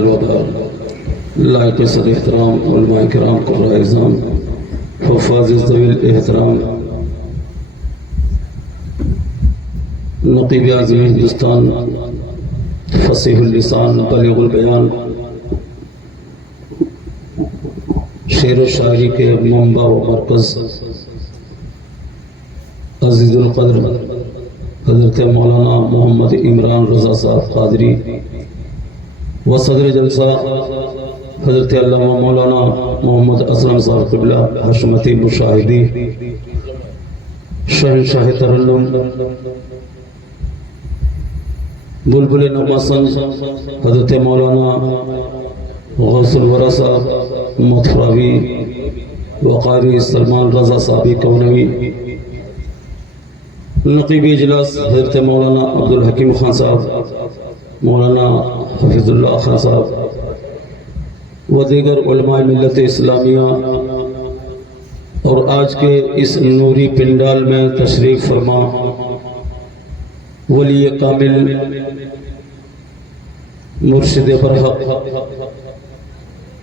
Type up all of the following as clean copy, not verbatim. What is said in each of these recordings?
الوبار لائق صد احترام علماء کرام قراء اعظام حفاظ ذوی الاحترام نقیب اعظم ہندوستان فصیح اللسان بلیغ البیان شعر و شاعری کے منبع و مرکز عزیز القدر حضرت مولانا محمد عمران رضا صاحب قادری و صدر جلسہ حضرت علامہ مولانا محمد اسلم صاحب قبلہ حشمتی مشاہدی شہنشاہ ترنم بلبل نماسن حضرت مولانا غوث الورا صاحب مطفراوی وقاری سلمان رضا صاحبی کونوی نقیب اجلاس حضرت مولانا عبدالحکیم خان صاحب مولانا حفظ اللہ خان صاحب و دیگر علماء ملت اسلامیہ اور آج کے اس نوری پنڈال میں تشریف فرما ولی کامل مرشد برحق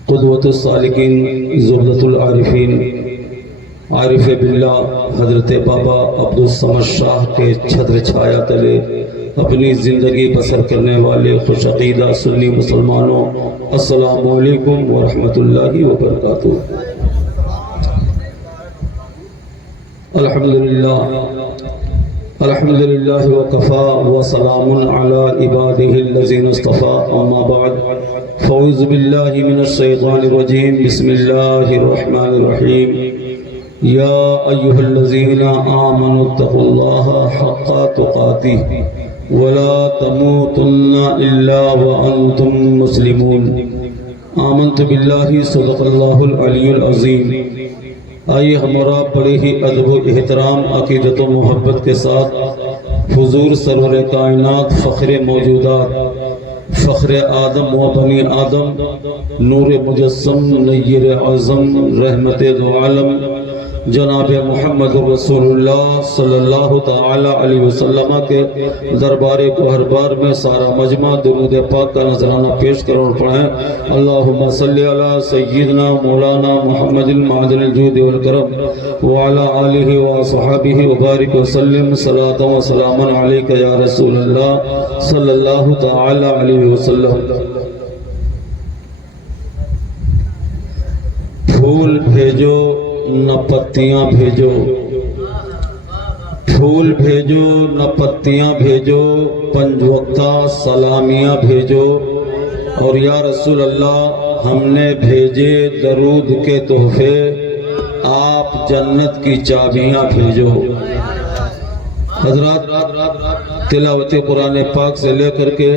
قدوۃ السالکین زبدۃ العارفین عارف باللہ حضرت بابا عبدالصمد شاہ کے چھتر چھایا تلے اپنی زندگی بسر کرنے والے خوش عقیدہ سنی مسلمانوں، السلام علیکم ورحمۃ اللہ وبرکاتہ۔ الحمدللہ وکفا وسلام علی عبادہ الذین اصطفیٰ، اما بعد فاعوذ باللہ من الشیطان الرجیم، بسم اللہ الرحمن الرحیم۔ یا ایہا الذین آمنوا اتقوا اللہ حق تقاتہ ولا تموتن الا وانتم مسلمون۔ آمنت باللہ، صدق اللہ العلی العظیم۔ آئیے ہمارا بڑے ہی ادب و احترام، عقیدت و محبت کے ساتھ حضور سرور کائنات، فخر موجودات، فخر آدم و بنی آدم، نور مجسم، نیر اعظم، رحمت دو عالم، جناب محمد رسول اللہ صلی اللہ تعالی علیہ وسلم کے دربار کوہربار میں سارا مجمع درود پاک کا نذرانہ پیش کرو اور پڑھیں۔ اللہم صلی علی سیدنا مولانا محمد معدن الجود والکرم وعلی آلہ وصحابہ وبارک وسلم، صلاۃ و سلام علیک یا رسول اللہ صلی اللہ تعالی علیہ وسلم۔ پھول بھیجو نہ پتیاں بھیجو، پھول بھیجو نہ پتیاں بھیجو، پنج وقتہ سلامیاں بھیجو، اور یا رسول اللہ ہم نے بھیجے درود کے تحفے، آپ جنت کی چابیاں بھیجو۔ حضرات، تلاوت قرآن پاک سے لے کر کے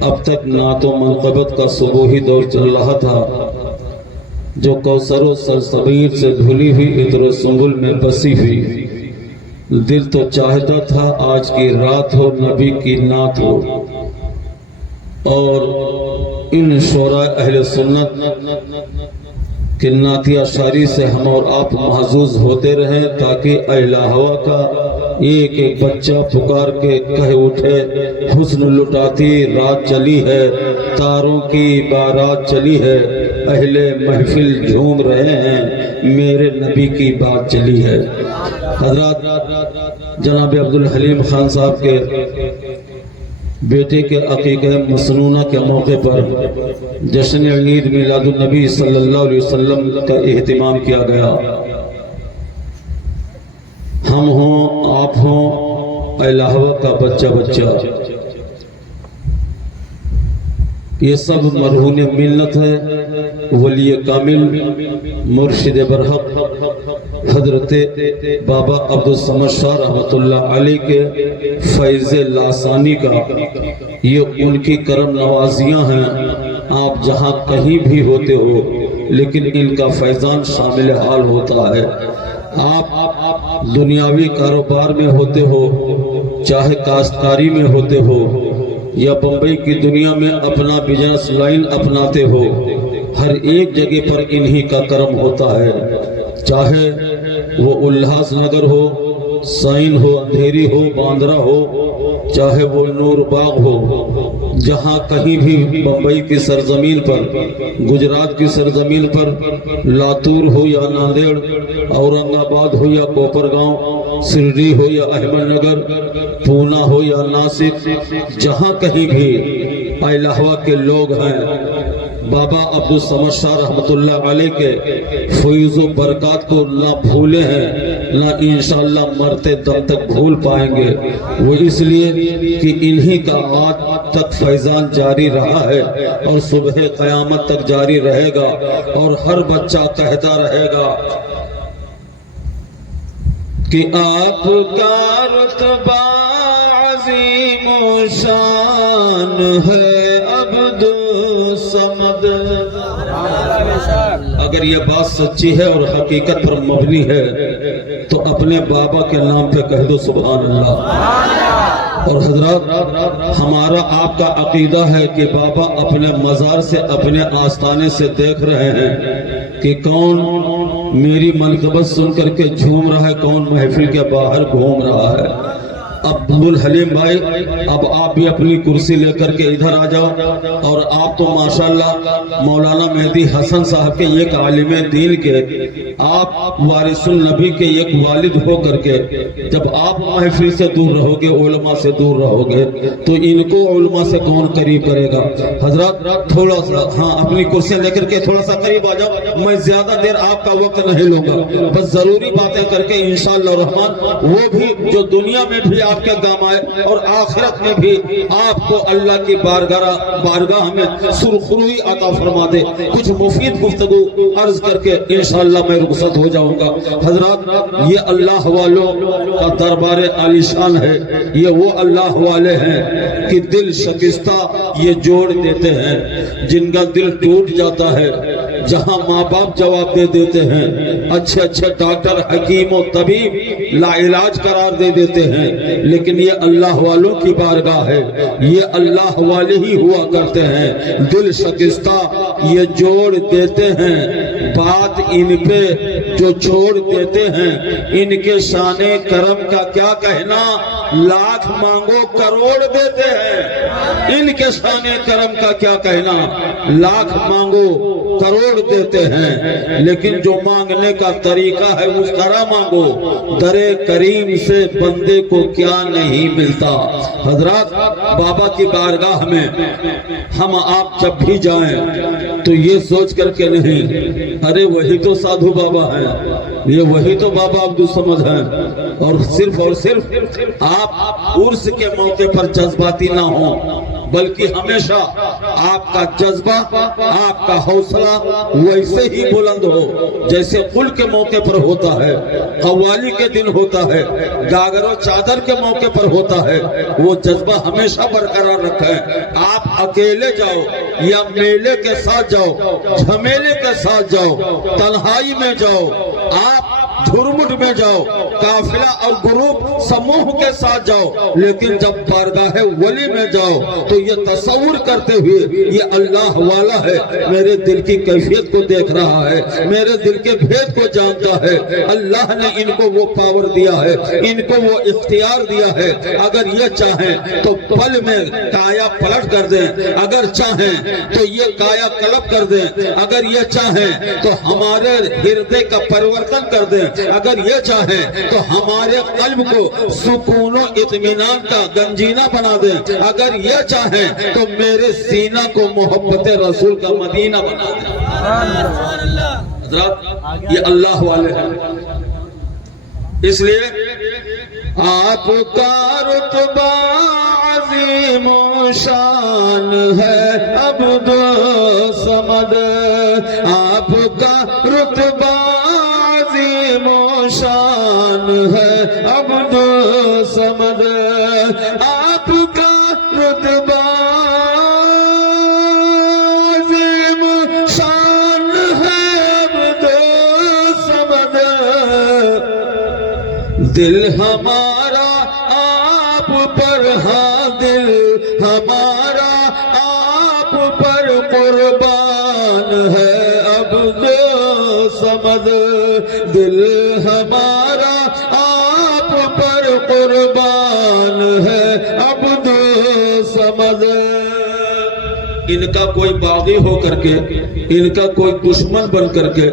اب تک نعت و منقبت کا صبوحی دور چل رہا تھا، جو کوثر و سلسبیل سے دھلی ہوئی عطر و سنبل میں بسی ہوئی۔ دل تو چاہتا تھا آج کی رات ہو نبی کی نعت ہو، اور ان شعراء اہل سنت کے نعتیہ شاعری سے ہم اور آپ محظوظ ہوتے رہیں، تاکہ اہل ہوا کا ایک ایک بچہ پکار کے کہہ اٹھے، حسن لٹاتی رات چلی ہے، تاروں کی بارات چلی ہے، اہل محفل جھوم رہے ہیں، میرے نبی کی بات چلی ہے۔ حضرات، جناب عبدالحلیم خان صاحب کے بیٹے کے عقیقہ مسنونہ کے موقع پر جشن عید میلاد النبی صلی اللہ علیہ وسلم کا اہتمام کیا گیا۔ ہم ہوں، آپ ہوں، الہوہ کا بچہ بچہ، یہ سب مرہون ملت ہے۔ ولی کامل مرشد برحق حضرت بابا عبدالصمد شاہ رحمۃ اللہ علیہ کے فیض لاسانی کا یہ ان کی کرم نوازیاں ہیں۔ آپ جہاں کہیں بھی ہوتے ہو، لیکن ان کا فیضان شامل حال ہوتا ہے۔ آپ دنیاوی کاروبار میں ہوتے ہو، چاہے کاشتکاری میں ہوتے ہو، یا بمبئی کی دنیا میں اپنا بزنس لائن اپناتے ہو، ہر ایک جگہ پر انہی کا کرم ہوتا ہے۔ چاہے وہ الہاس نگر ہو، سائن ہو، اندھیری ہو، باندرا ہو، چاہے وہ نور باغ ہو، جہاں کہیں بھی بمبئی کی سرزمین پر، گجرات کی سرزمین پر، لاتور ہو یا ناندیڑ، اورنگ آباد ہو یا کوپر گاؤں، سرڈی ہو یا احمد نگر، پونا ہو یا ناسک، جہاں کہیں بھی الہوا کے لوگ ہیں، بابا عبدالصمد شاہ رحمت اللہ علیہ کے فیض و برکات کو نہ بھولے ہیں، نہ انشاءاللہ مرتے دم تک بھول پائیں گے۔ وہ اس لیے کہ انہی کا آج تک فیضان جاری رہا ہے اور صبح قیامت تک جاری رہے گا، اور ہر بچہ کہتا رہے گا کہ آپ کا رتبہ عظیم و شان ہے عبدالصمد۔ اگر یہ بات سچی ہے اور حقیقت پر مبنی ہے تو اپنے بابا کے نام پہ کہہ دو سبحان اللہ۔ اور حضرات، ہمارا آپ کا عقیدہ ہے کہ بابا اپنے مزار سے، اپنے آستانے سے دیکھ رہے ہیں کہ کون میری منقبت سن کر کے جھوم رہا ہے، کون محفل کے باہر گھوم رہا ہے۔ عبدالحلیم بھائی، اب آپ بھی اپنی کرسی لے کر کے ادھر آ جاؤ، اور آپ تو ماشاءاللہ مولانا مہدی حسن صاحب کے ایک عالم دین کے، آپ وارث النبی کے ایک والد ہو کر کے، جب آپ محفل سے دور رہو گے، علماء سے دور رہو گے، تو ان کو علماء سے کون قریب کرے گا؟ حضرات تھوڑا سا، ہاں اپنی کرسیاں لے کر کے تھوڑا سا قریب آ جاؤ، میں زیادہ دیر آپ کا وقت نہیں لوں گا، بس ضروری باتیں کر کے انشاءاللہ الرحمن، وہ بھی جو دنیا میں بھی آپ کے کام آئے اور آخرت میں بھی آپ کو اللہ کی بارگاہ میں سرخروئی عطا فرما دے۔ کچھ مفید گفتگو عرض کر کے انشاءاللہ میں رخصت ہو جاؤں گا۔ حضرات، یہ اللہ والوں کا دربار عالیشان ہے، یہ وہ اللہ والے ہیں کہ دل شکستہ یہ جوڑ دیتے ہیں، جن کا دل ٹوٹ جاتا ہے، جہاں ماں باپ جواب دے دیتے ہیں، اچھے اچھے ڈاکٹر، حکیم و طبیب لا علاج قرار دے دیتے ہیں، لیکن یہ اللہ والوں کی بارگاہ ہے، یہ اللہ والے ہی ہوا کرتے ہیں، دل شکستہ یہ جوڑ دیتے ہیں، بات ان پہ جو چھوڑ دیتے ہیں، ان کے شان کرم کا کیا کہنا، لاکھ مانگو کروڑ دیتے ہیں، ان کے شان کرم کا کیا کہنا، لاکھ مانگو کروڑ دیتے ہیں، لیکن جو مانگنے کا طریقہ ہے اس طرح مانگو، در کریم سے بندے کو کیا نہیں ملتا۔ حضرات، بابا کی بارگاہ میں ہم آپ جب بھی جائیں تو یہ سوچ کر کے نہیں ارے وہی تو سادھو بابا ہیں، یہ وہی تو بابا عبدالصمد ہیں، اور صرف آپ عرس کے موقع پر جذباتی نہ ہوں، بلکہ ہمیشہ آپ کا جذبہ، آپ کا حوصلہ ویسے ہی بلند ہو جیسے قل کے موقع پر ہوتا ہے، قوالی کے دن ہوتا ہے، گاگر و چادر کے موقع پر ہوتا ہے، وہ جذبہ ہمیشہ برقرار رکھیں۔ آپ اکیلے جاؤ یا میلے کے ساتھ جاؤ، جھمیلے کے ساتھ جاؤ، تنہائی میں جاؤ، آپ جھرمٹ میں جاؤ، قافلہ اور گروپ سموہ کے ساتھ جاؤ، لیکن جب بارگاہ ولی میں جاؤ تو یہ تصور کرتے ہوئے یہ اللہ والا ہے، میرے دل کی کیفیت کو دیکھ رہا ہے، میرے دل کے بھید کو جانتا ہے، اللہ نے ان کو وہ پاور دیا ہے، ان کو وہ اختیار دیا ہے، اگر یہ چاہیں تو پل میں کایا پلٹ کر دیں، اگر چاہیں تو یہ کایا کلپ کر دیں، اگر یہ چاہیں تو ہمارے ہردے کا پریورتن کر دیں، اگر یہ چاہیں تو ہمارے قلب کو سکون و اطمینان کا گنجینہ بنا دیں، اگر یہ چاہیں تو میرے سینہ کو محبت رسول کا مدینہ بنا دیں۔ حضرات، یہ اللہ والے ہیں، اس لیے آپ کا رتبہ عظیم و شان ہے عبدالصمد، آپ کا رتبہ عظیم و شان ہے عبدالصمد، آپ کا رتبہ عظیم شان ہے عبدالصمد، دل ہمارا آپ پر، ہاں دل ہمارا آپ پر قربان ہے عبدالصمد، دل ہمارا آپ قربان ہے عبد الصمد۔ ان کا کوئی باغی ہو کر کے، ان کا کوئی دشمن بن کر کے،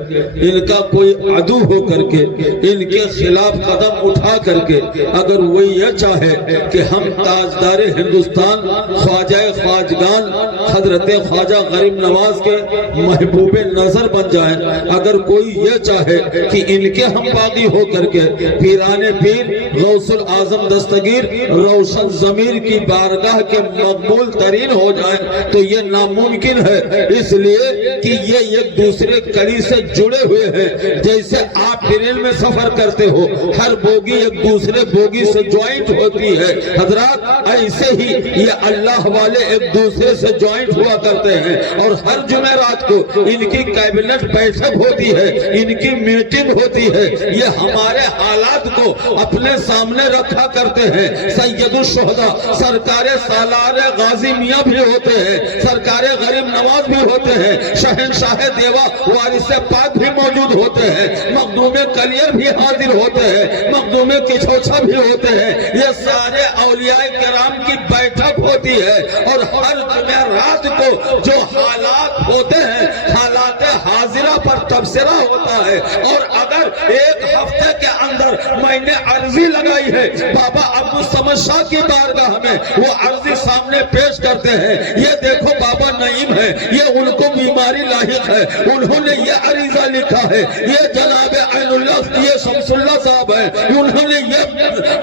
ان کا کوئی عدو ہو کر کے، ان کے خلاف قدم اٹھا کر کے اگر وہ یہ چاہے کہ ہم تاجدار ہندوستان خواجہ خواجگان حضرت خواجہ غریب نواز کے محبوب نظر بن جائیں، اگر کوئی یہ چاہے کہ ان کے ہم باغی ہو کر کے پیران پیر غوث الاعظم دستگیر روشن ضمیر کی بارگاہ کے مقبول ترین ہو جائیں تو یہ ناممکن ہے، اس لیے کہ یہ ایک دوسرے کڑی سے جڑے ہوئے ہیں۔ جیسے آپ ٹرین میں سفر کرتے ہو، ہر بوگی ایک دوسرے بوگی سے جوائنٹ ہوتی ہے، حضرات ایسے ہی یہ اللہ والے ایک دوسرے سے جوائنٹ ہوا کرتے ہیں، اور ہر جمعرات کو ان کی کیبنٹ بیٹھک ہوتی ہے، ان کی میٹنگ ہوتی ہے۔ یہ ہمارے حالات کو اپنے سامنے رکھا کرتے ہیں۔ سید الشہداء سرکار سالار غازی میاں بھی ہوتے ہیں، سرکار غریب نواز بھی ہوتے ہیں، شہنشاہ دیوا وارث پاک بھی موجود ہوتے ہیں، مخدوم کلیر بھی حاضر ہوتے ہیں، مخدوم کچھوچھا بھی ہوتے ہیں۔ یہ سارے اولیاء کرام کی بیٹھک ہوتی ہے، اور ہر جمعرات کو جو حالات ہوتے ہیں، حالات حاضرہ پر تبصرہ ہوتا ہے۔ اور اگر ایک ہفتے کے اندر میں نے عرضی لگائی ہے بابا عبدالصمد شاہ کی بارگاہ میں، وہ عرضی سامنے پیش کرتے ہیں، یہ دیکھو بابا نعیم ہے، یہ ان کو بیماری لاحق ہے، انہوں نے یہ عریضہ لکھا ہے، یہ جناب عین اللہ یہ شمس اللہ صاحب ہے، انہوں نے یہ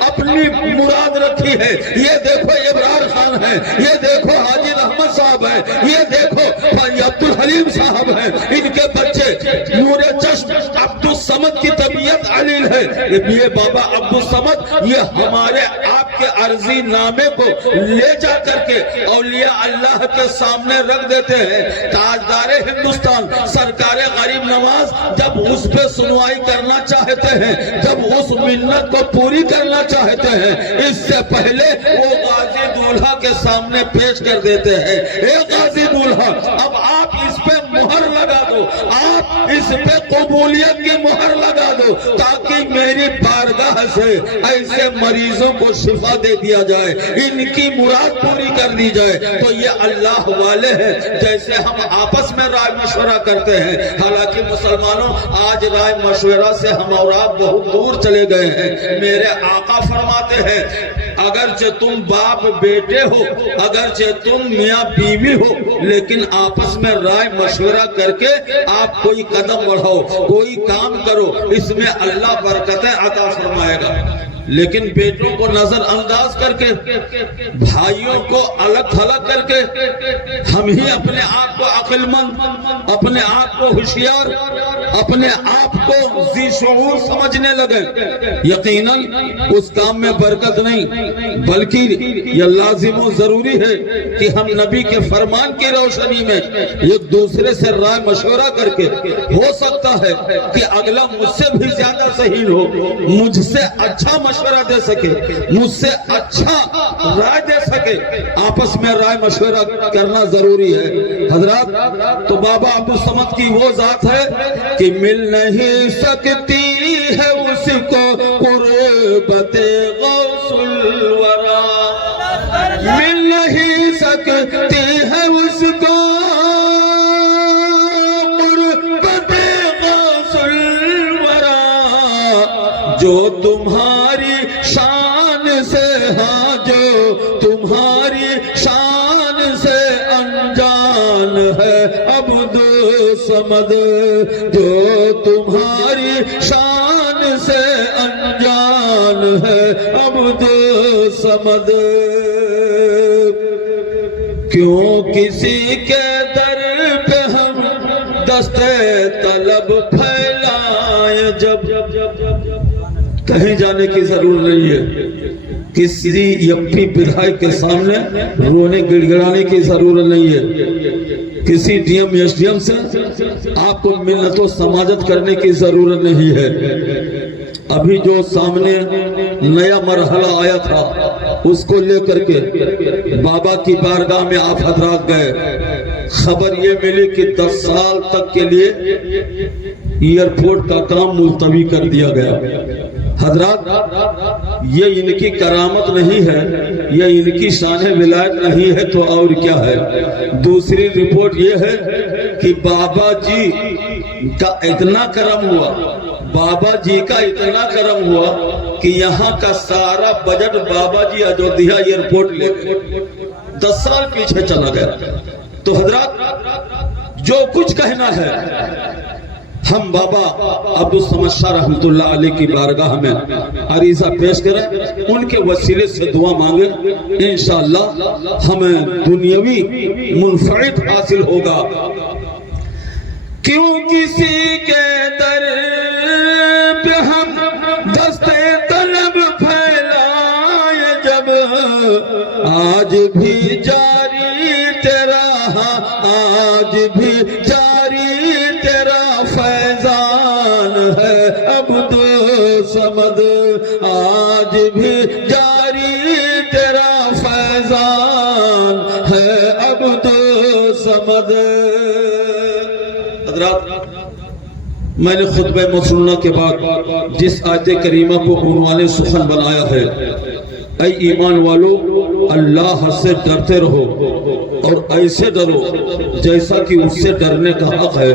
اپنی مراد رکھی ہے، یہ دیکھو ابرار خان ہے، یہ دیکھو حاجی رحمت صاحب ہے، یہ دیکھو عبدالحلیم صاحب ہیں، ان کے بچے نور چشم عبدالصمد کی طبیعت علیل ہے۔ یہ بابا عبدالصمد یہ ہمارے آپ کے عرضی نامے کو لے جا کر کے اولیاء اللہ کے سامنے رکھ دیتے ہیں۔ تاجدار ہندوستان سرکار غریب نواز جب اس پہ سنوائی کرنا چاہتے ہیں، جب اس منت کو پوری کرنا چاہتے ہیں، اس سے پہلے وہ غازی دولہا کے سامنے پیش کر دیتے ہیں، اے غازی دولہا اب آپ اس پہ مہر لگا دو، آپ اس پہ قبولیت کی مہر لگا دو، تاکہ میری بارگاہ سے ایسے مریضوں کو شفا دے دیا جائے، ان کی مراد پوری کر دی جائے۔ تو یہ اللہ والے ہیں۔ جیسے ہم آپس میں رائے مشورہ کرتے ہیں، حالانکہ مسلمانوں آج رائے مشورہ سے ہم اور آپ بہت دور چلے گئے ہیں۔ میرے آقا فرماتے ہیں اگرچہ تم باپ بیٹے ہو، اگرچہ تم میاں بیوی ہو، لیکن آپس میں رائے مشورہ کر کے آپ کوئی قدم بڑھاؤ، کوئی کام کرو، اس میں اللہ برکتیں عطا فرمائے گا۔ لیکن بیٹوں کو نظر انداز کر کے، بھائیوں کو الگ تھلگ کر کے، ہم ہی اپنے آپ کو عقل مند، اپنے آپ کو ہوشیار، اپنے آپ کو ذی شعور سمجھنے لگے، یقیناً اس کام میں برکت نہیں، بلکہ یہ لازم و ضروری ہے کہ ہم نبی کے فرمان کی روشنی میں ایک دوسرے سے رائے مشورہ کر کے، ہو سکتا ہے کہ اگلا مجھ سے بھی زیادہ صحیح ہو، مجھ سے اچھا مشورہ دے سکے، مجھ سے اچھا رائے دے سکے، آپس میں رائے مشورہ کرنا ضروری ہے۔ حضرات تو بابا عبدالصمد کی وہ ذات ہے کہ مل نہیں سکتی ہے اس کو قربت غوث الورا، مل نہیں سکتی ہے اس کو قربت غوث الورا، جو تمہاری شان سے، ہاں جو تمہاری شان سے انجان ہے عبدالصمد، جو تمہاری شان سے انجان ہے عبدالصمد۔ کیوں کسی کے در پہ ہم دستے طلب پھیلائیں، جب کہیں جانے کی ضرورت نہیں ہے، کسی یپی بدھائک کے سامنے رونے گڑ گڑانے کی ضرورت نہیں ہے، کسی D M S D M سے آپ کو منت و سماجت کرنے کی ضرورت نہیں ہے۔ ابھی جو سامنے نیا مرحلہ آیا تھا اس کو لے کر کے بابا کی بارگاہ میں آپ حضرات گئے، خبر یہ ملی کہ 10 سال تک کے لیے ایئرپورٹ کا کام ملتوی کر دیا گیا۔ حضرات یہ ان کی کرامت نہیں ہے، یہ ان کی شان ولایت نہیں ہے تو اور کیا ہے؟ دوسری رپورٹ یہ ہے کہ بابا جی کا اتنا کرم ہوا، بابا جی کا اتنا کرم ہوا کہ یہاں کا سارا بجٹ بابا جی اجودھیا ایئرپورٹ لے گئے، 10 سال پیچھے چلا گیا۔ تو حضرات جو کچھ کہنا ہے ہم بابا عبدالصمد شاہ رحمت اللہ علیہ کی بارگاہ میں عریضہ پیش کریں، ان کے وسیلے سے دعا مانگیں، انشاءاللہ ہمیں دنیاوی منفعت حاصل ہوگا۔ کیوں کسی کے در پہ ہم دستے طلب پھیلائے جب آج بھی جاری تیرا، آج بھی جاری تیرا فیضان ہے عبدالصمد، آج بھی جاری تیرا فیضان ہے عبدالصمد۔ حضرات میں نے خطبہ مسنہ کے بعد جس آیت کریمہ کو عنوان سخن بنایا ہے، اے ایمان والو اللہ سے ڈرتے رہو اور ایسے ڈرو جیسا کہ اس سے ڈرنے کا حق ہے۔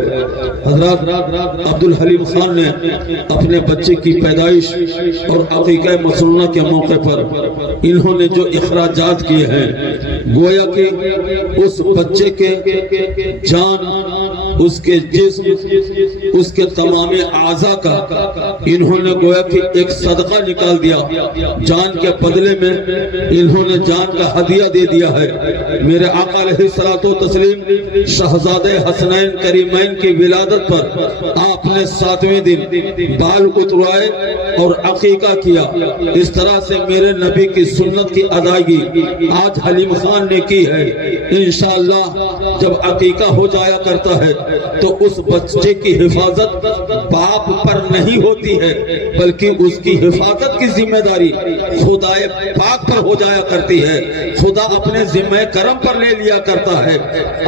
حضرات عبدالحلیم خان نے اپنے بچے کی پیدائش اور عقیقہ مسنہ کے موقع پر انہوں نے جو اخراجات کیے ہیں، گویا کہ اس بچے کے جان، اس کے جسم، اس کے تمام اعضاء کا انہوں نے گویا کہ ایک صدقہ نکال دیا، جان کے بدلے میں انہوں نے جان کا ہدیہ دے دیا ہے۔ میرے آقا علیہ الصلوۃ والتسلیم شہزادے حسنین کریمین کی ولادت پر آپ نے 7ویں دن بال اتروائے اور عقیقہ کیا۔ اس طرح سے میرے نبی کی سنت کی ادائیگی آج حلیم خان نے کی ہے۔ انشاءاللہ جب عقیقہ ہو جایا کرتا ہے تو اس بچے کی حفاظت باپ پر نہیں ہوتی ہے، بلکہ اس کی حفاظت کی ذمہ داری خدا پاک پر ہو جایا کرتی ہے۔ خدا اپنے ذمہ کرم پر لے لیا کرتا ہے۔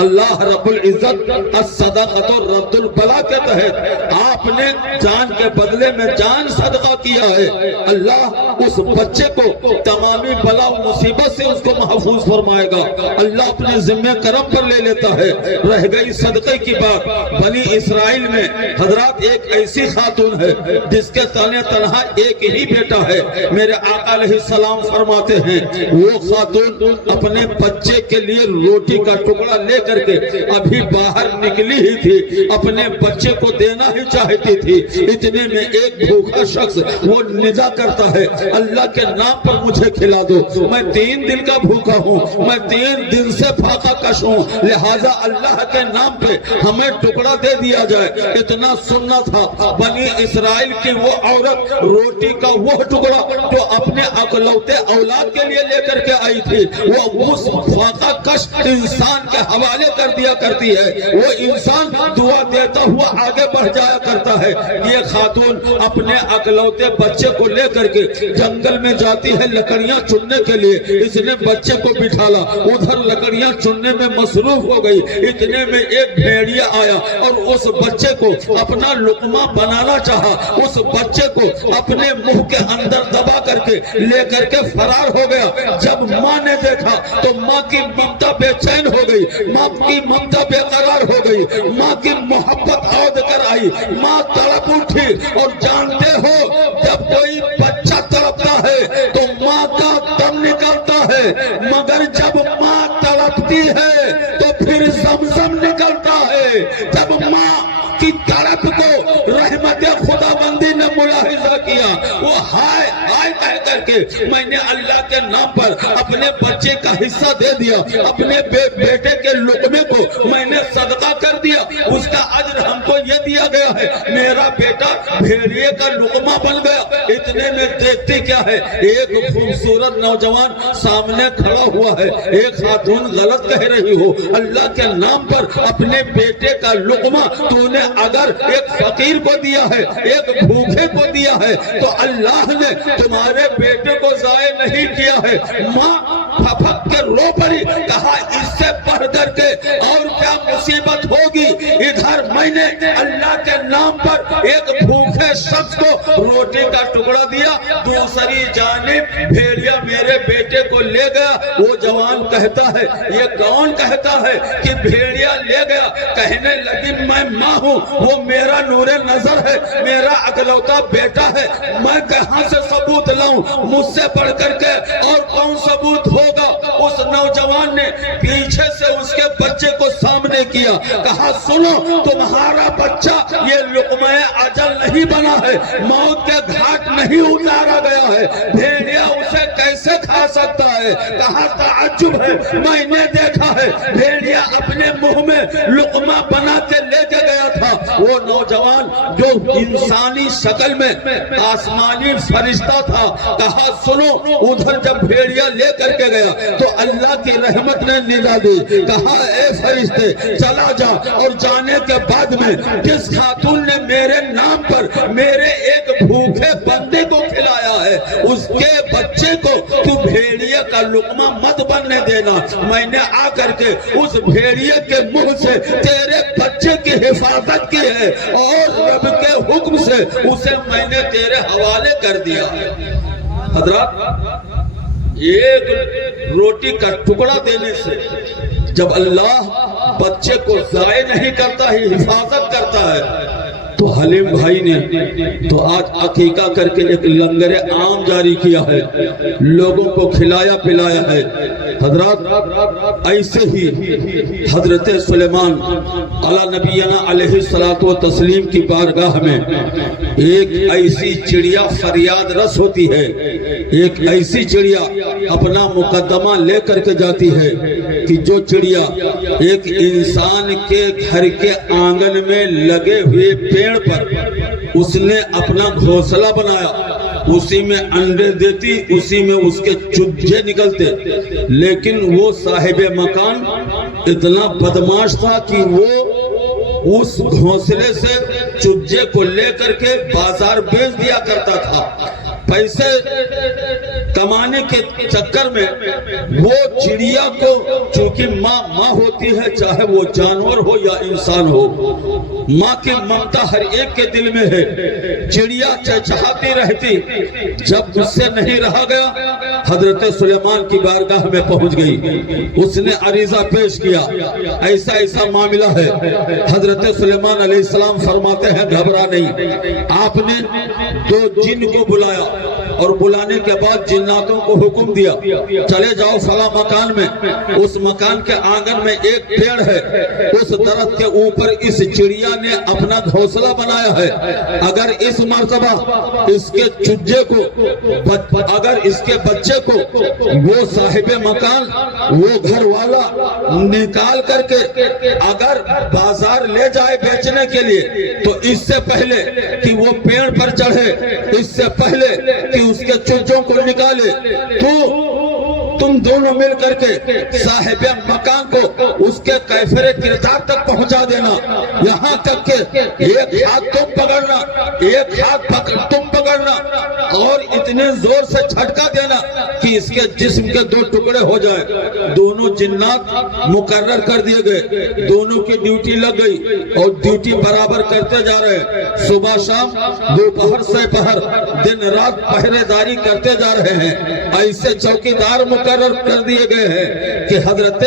اللہ رب العزت الصدقۃ رد البلا کے تحت آپ نے جان کے بدلے میں جان صدقہ کیا ہے۔ اللہ اس بچے کو تمامی بلا و مصیبت سے اس کو محفوظ فرمائے گا۔ اللہ اپنے ذمہ کرم پر لے لیتا ہے۔ رہ گئی صدقے کی بات، بنی اسرائیل میں حضرات ایک ایسی خاتون ہے جس کے تنہا ایک ہی بیٹا ہے۔ میرے آقا علیہ السلام فرماتے ہیں وہ خاتون اپنے بچے کے لیے روٹی کا ٹکڑا لے کر کے ابھی باہر نکلی ہی تھی، اپنے بچے کو دینا ہی چاہتی تھی، اتنے میں ایک بھوکا شخص وہ ندا کرتا ہے اللہ کے نام پر مجھے کھلا دو، میں 3 دن کا بھوکا ہوں، میں 3 دن سے پھاقا کش ہوں، لہٰذا اللہ کے نام پہ ہمیں ٹکڑا دے دیا جائے۔ اتنا سننا تھا بنی اسرائیل کی وہ عورت روٹی کا وہ ٹکڑا جو اپنے اکلوتے اولاد کے لیے لے کر کے آئی تھی، وہ اس فاقہ کش انسان کے حوالے کر دیا کرتی ہے، وہ انسان دعا دیتا ہوا آگے بڑھ جایا کرتا ہے۔ یہ خاتون اپنے اکلوتے بچے کو لے کر کے جنگل میں جاتی ہے لکڑیاں چننے کے لیے، اس نے بچے کو بٹھالا، ادھر لکڑیاں چننے میں مصروف ہو گئی، اتنے میں ایک بھیڑیا آیا اور اس بچے کو اپنا لقمہ بنانا چاہا، اس بچے کو اپنے منہ کے اندر دبا کر کے لے کر کے فرار ہو گیا۔ جب ماں نے دیکھا تو ماں کی ممتا بے چین ہو گئی، ماں کی ممتا بے قرار ہو گئی، ماں کی محبت عود کر آئی، ماں تڑپ اٹھی۔ اور جانتے ہو جب کوئی بچہ تڑپتا ہے تو ماں کا دم نکلتا ہے، مگر جب ماں تڑپتی ہے تو پھر زمزم نکلتا ہے۔ جب ماں کی تڑپ کو رحمت خدا بندی نے ملاحظہ کیا، وہ ہائے ہائے کہہ کر کے میں نے اللہ کے نام پر اپنے بچے کا حصہ دے دیا، اپنے بیٹے کے لقمے کو میں نے صدقہ کر دیا، اس کا اجر ہم کو یہ دیا گیا ہے، میرا بیٹا بھیڑیے کا لقمہ بن گیا۔ اتنے میں دیکھتی کیا ہے، ایک خوبصورت نوجوان سامنے کھڑا ہوا ہے، ایک خاتون غلط کہہ رہی ہو، اللہ کے نام پر اپنے بیٹے کا لقمہ تو نے اگر ایک فقیر کو دیا ہے، ایک بھوکے کو دیا ہے تو اللہ نے تمہارے بیٹے کو ضائع نہیں کیا ہے۔ ماں پھپک کے رو پڑی، کہا اس سے بڑھ کر کے اور کیا مصیبت ہوگی، ادھر میں نے اللہ کے نام پر ایک بھوکے شخص کو روٹی کا ٹکڑا دیا، دوسری جانب بھیڑیا میرے بیٹے کو لے گیا۔ وہ جوان کہتا ہے، یہ کون کہتا ہے کہ بھیڑیا لے گیا؟ کہنے لگی میں ماں ہوں، وہ میرا نور نظر ہے، میرا اکلوتا بیٹا ہے، میں کہاں سے ثبوت لاؤں؟ مجھ سے بڑھ کر کے اور کون ثبوت ہوگا؟ اس نوجوان نے پیچھے سے اس کے بچے کو سامنے کیا، کہا سنو تمہارا بچہ یہ لقمہ اجل نہیں بنا ہے، موت کے گھاٹ نہیں اتارا گیا ہے، بھیڑیا اسے کیسے کھا سکتا ہے؟ کہا تعجب ہے، میں نے دیکھا ہے بھیڑیا اپنے منہ میں لقمہ بنا کے لے کے گیا تھا۔ وہ نوجوان جو انسانی شکل میں آسمانی فرشتہ تھا کہا سنو، ادھر جب بھیڑیا لے کر کے گیا تو اللہ کی رحمت نے ندا دی، کہا اے فرشتے چلا جا، اور جانے کے بعد میں جس خاتون نے میرے نام پر میرے ایک بھوکے بندے کو کھلایا ہے اس کے بچے کو تو بھیڑیے کا لقمہ مت بننے دینا، میں نے آ کر کے اس بھیڑیے کے منہ سے تیرے بچے کی حفاظت کی ہے اور رب کے حکم سے اسے میں نے تیرے حوالے کر دیا۔ حضرات ایک روٹی کا ٹکڑا دینے سے جب اللہ بچے کو ضائع نہیں کرتا ہی حفاظت کرتا ہے تو حلیم بھائی نے تو آج عقیقہ کر کے ایک لنگر عام جاری کیا ہے، لوگوں کو کھلایا پلایا ہے۔ حضرات ایسے ہی حضرت سلیمان علی نبینا علیہ الصلوۃ والتسلیم کی بارگاہ میں ایک ایسی چڑیا فریاد رس ہوتی ہے، ایک ایسی چڑیا اپنا مقدمہ لے کر کے جاتی ہے کہ جو چڑیا ایک انسان کے گھر کے آنگن میں لگے ہوئے پیڑ پر اس نے اپنا گھونسلہ بنایا، اسی میں انڈے دیتی، اسی میں اس کے چجے نکلتے، لیکن وہ صاحب مکان اتنا بدماش تھا کہ وہ اس گھونسلے سے چجے کو لے کر کے بازار بیچ دیا کرتا تھا۔ پیسے کمانے کے چکر میں وہ چڑیا کو، چونکہ ماں ہوتی ہے چاہے وہ جانور ہو یا انسان ہو، ماں کی ممتا ہر ایک کے دل میں ہے، چڑیا چہچہاتی رہتی، جب اس سے نہیں رہا گیا حضرت سلیمان کی بارگاہ میں پہنچ گئی، اس نے عریضہ پیش کیا ایسا ایسا معاملہ ہے۔ حضرت سلیمان علیہ السلام فرماتے ہیں گھبرا نہیں، آپ نے دو جن کو بلایا اور بلانے کے بعد جناتوں کو حکم دیا چلے جاؤ فلاں مکان میں، اس مکان کے آنگن میں ایک پیڑ ہے، اس درخت کے اوپر اس چڑیا نے اپنا گھونسلہ بنایا ہے، اگر اس مرتبہ اس کے چجے کو، اگر اس کے بچے کو وہ صاحب مکان، وہ گھر والا نکال کر کے اگر بازار لے جائے بیچنے کے لیے تو اس سے پہلے کہ وہ پیڑ پر چڑھے، اس سے پہلے کہ اس کے چجوں کو نکالے تو تم دونوں مل کر کے صاحب مکان کو اس کے کیفر کردار تک پہنچا دینا، یہاں تک کہ ایک ہاتھ تم پکڑنا، ایک ہاتھ تم پکڑنا اور اتنے زور سے جھٹکا دینا کہ اس کے جسم کے دو ٹکڑے ہو جائے۔ دونوں جنات مقرر کر دیے گئے، دونوں کی ڈیوٹی لگ گئی اور ڈیوٹی برابر کرتے جا رہے، صبح شام دوپہر سے پہر دن رات پہرے داری کرتے جا رہے ہیں۔ ایسے چوکیدار مقرر کر دیے گئے ہیں کہ حضرت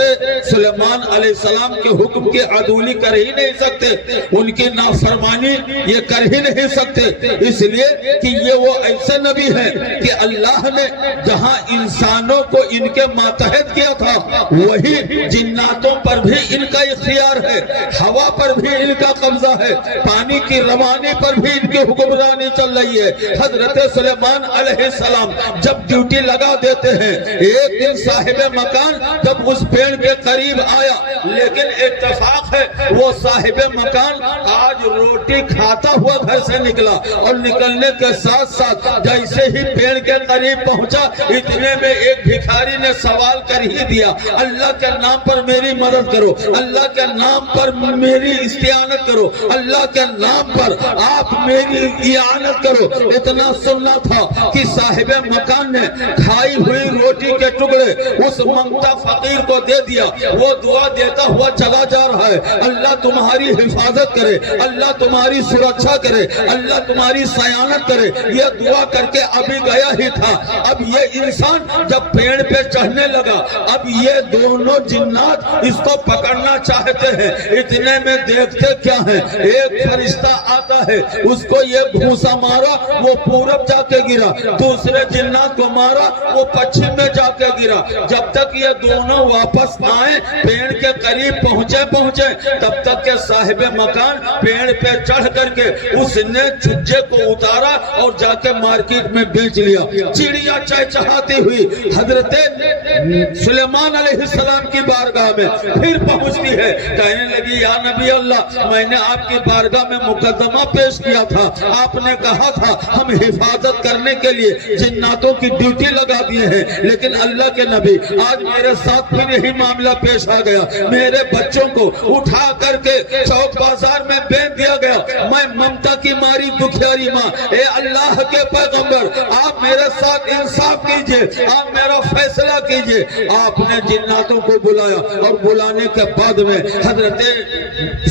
سلیمان علیہ السلام کے حکم کی عدولی کر ہی نہیں سکتے، ان کی نافرمانی یہ کر ہی نہیں سکتے، اس لیے کہ یہ وہ ایسے نبی ہیں کہ اللہ نے جہاں انسانوں کو ان کے ماتحت کیا تھا وہی جناتوں پر بھی ان کا اختیار ہے، ہوا پر بھی ان کا قبضہ ہے، پانی کی روانی پر بھی ان کی حکمرانی چل رہی ہے۔ حضرت سلیمان علیہ السلام جب ڈیوٹی لگا دیتے ہیں، ایک دن صاحب مکان جب اس پیڑ کے قریب آیا، لیکن اتفاق ہے وہ صاحب مکان آج روٹی کھاتا ہوا گھر سے نکلا اور نکلنے کے ساتھ ساتھ جیسے ہی پیڑ کے قریب پہنچا اتنے میں ایک بھکاری نے سوال کر ہی دیا، اللہ کے نام پر میری مدد کرو، اللہ کے نام پر میری استعانت کرو، اللہ کے نام پر آپ میری اعانت کرو۔ اتنا سننا تھا کہ صاحب مکان نے کھائی ہوئی روٹی کے ٹکڑے اس منگتا فقیر کو دے دیا، وہ دعا دیتا ہوا چلا جا رہا ہے، اللہ تمہاری حفاظت کرے، اللہ تمہاری سرکشا کرے، اللہ تمہاری سیانت کرے، یہ دعا کر کے ابھی گیا ہی تھا۔ اب یہ انسان جب پیڑ پہ چڑھنے لگا، اب یہ دونوں جنات اس کو پکڑنا چاہتے ہیں، اتنے میں دیکھتے کیا ہیں، ایک فرشتہ آتا ہے، اس کو یہ گھوسا مارا، وہ پورب جا کے گرا، دوسرے جنات کو مارا، وہ پچھم میں جا کے گرا۔ جب تک یہ دونوں واپس آئے، پیڑ کے قریب پہنچے تب تک کہ صاحب مکان پیڑ پہ چڑھ کر کے اس نے چجے کو اتارا اور جا کے مارکیٹ میں بیچ لیا۔ چڑیا چہچہاتی ہوئی حضرت سلیمان علیہ السلام کی بارگاہ میں پھر پہنچتی ہے، کہنے لگی یا نبی اللہ، میں نے آپ کی بارگاہ میں مقدمہ پیش کیا تھا، آپ نے کہا تھا ہم حفاظت کرنے کے لیے جناتوں کی ڈیوٹی لگا دیے ہیں، لیکن اللہ کے نبی آج میرے ساتھ پھر یہی معاملہ پیش آ گیا، میرے بچوں کو اٹھا کر کے چوک بازار میں بیچ دیا گیا، میں ممتا کی ماری دکھیاری ماں، اے اللہ کے پیغمبر آپ میرے ساتھ انصاف کیجئے، آپ میرا فیصلہ کیجئے۔ آپ نے جناتوں کو بلایا اور بلانے کے بعد میں حضرت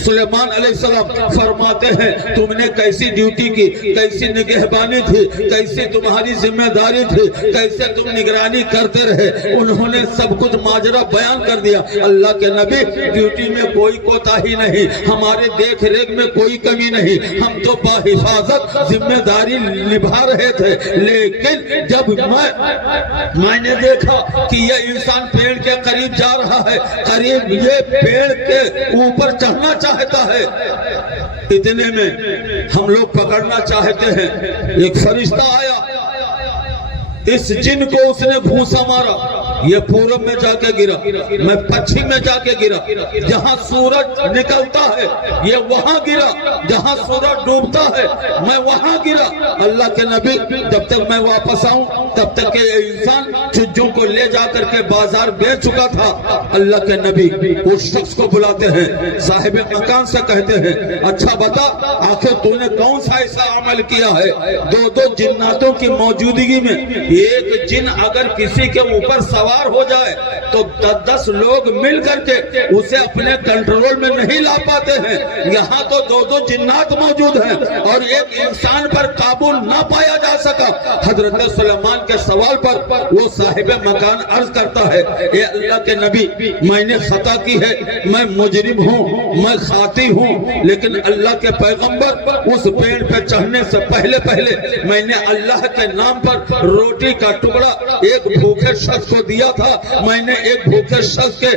سلیمان علیہ السلام فرماتے ہیں تم نے کیسی ڈیوٹی کی، کیسی نگہبانی تھی، کیسی تمہاری ذمہ داری تھی، کیسے تم نگرانی کرتے رہے، انہوں نے سب کچھ ماجرا بیان کر دیا۔ اللہ کے نبی ڈیوٹی میں کوئی کوتاہی نہیں، ہمارے دیکھ ریکھ میں کوئی کمی نہیں، ہم تو باحفاظت ذمہ داری نبھا رہے تھے، لیکن جب میں نے دیکھا کہ یہ انسان پیڑ کے قریب جا رہا ہے، قریب یہ پیڑ کے اوپر چڑھنا چاہتا ہے، اتنے میں ہم لوگ پکڑنا چاہتے ہیں، ایک فرشتہ آیا، اس جن کو اس نے گھوسا مارا، یہ پورب میں جا کے گرا، میں پچھم میں جا کے گرا، جہاں سورج نکلتا ہے یہ وہاں گرا، جہاں سورج ڈوبتا ہے میں وہاں گرا۔ اللہ کے نبی جب تک میں واپس آؤں تب تک کہ یہ انسان چجوں کو لے جا کر کے بازار بیچ چکا تھا۔ اللہ کے نبی اس شخص کو بلاتے ہیں، صاحب مکان سے کہتے ہیں اچھا بتا آخر تو نے کون سا ایسا عمل کیا ہے، دو جناتوں کی موجودگی میں ایک جن اگر کسی کے اوپر سوار ہو جائے تو 10 لوگ مل کر کے اسے اپنے کنٹرول میں نہیں لا پاتے ہیں، یہاں تو 2 جنات موجود ہیں اور ایک انسان پر قابو نہ پایا جا سکا۔ حضرت سلیمان کے سوال پر وہ صاحب مکان عرض کرتا ہے اے اللہ کے نبی میں نے خطا کی ہے، میں مجرم ہوں، میں خاطی ہوں، لیکن اللہ کے پیغمبر اس پیڑ پہ چڑھنے سے پہلے میں نے اللہ کے نام پر روٹی کا ٹکڑا ایک بھوکے شخص کو دیا تھا، میں نے ایک بھوکے شخص کے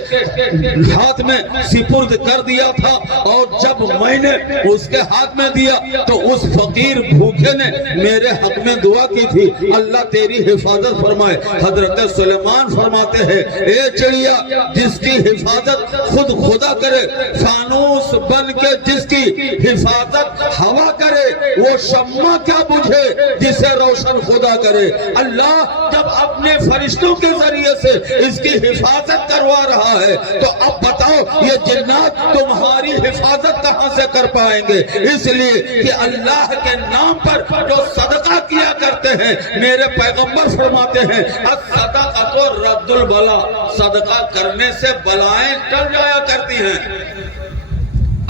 ہاتھ میں سپرد کر دیا تھا، اور جب میں نے اس کے ہاتھ میں دیا تو اس فقیر بھوکے نے میرے حق میں دعا کی تھی، اللہ تیری حفاظت فرمائے۔ حضرت سلیمان فرماتے ہیں اے چڑیا جس کی حفاظت خود خدا کرے، فانوس بن کے جس کی حفاظت ہوا کرے، وہ شمع کیا بجھے جسے روشن خدا کرے۔ اللہ جب اپنے فرشتوں کے ذریعے سے اس کی حفاظت کروا رہا ہے تو اب بتاؤ یہ جنات تمہاری حفاظت کہاں سے کر پائیں گے؟ اس لیے کہ اللہ کے نام پر جو صدقہ کیا کرتے ہیں، میرے پیغمبر فرماتے ہیں الصدقۃ رد البلا، صدقہ کرنے سے بلائیں ٹل جایا کرتی ہیں۔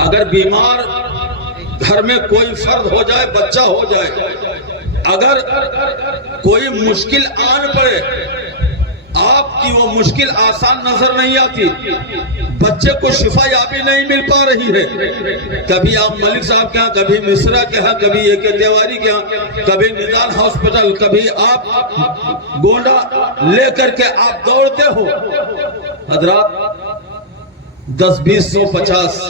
اگر بیمار گھر میں کوئی فرد ہو جائے، بچہ ہو جائے، اگر کوئی مشکل آن پڑے، آپ کی وہ مشکل آسان نظر نہیں آتی، بچے کو شفا یابی نہیں مل پا رہی ہے، کبھی آپ ملک صاحب کے ہاں، کبھی مصرا کے ہاں، کبھی اے کے تیواری کے ہاں، کبھی نظام ہاسپٹل، کبھی آپ گونڈا لے کر کے آپ دوڑتے ہو، حضرات 10 20 100 50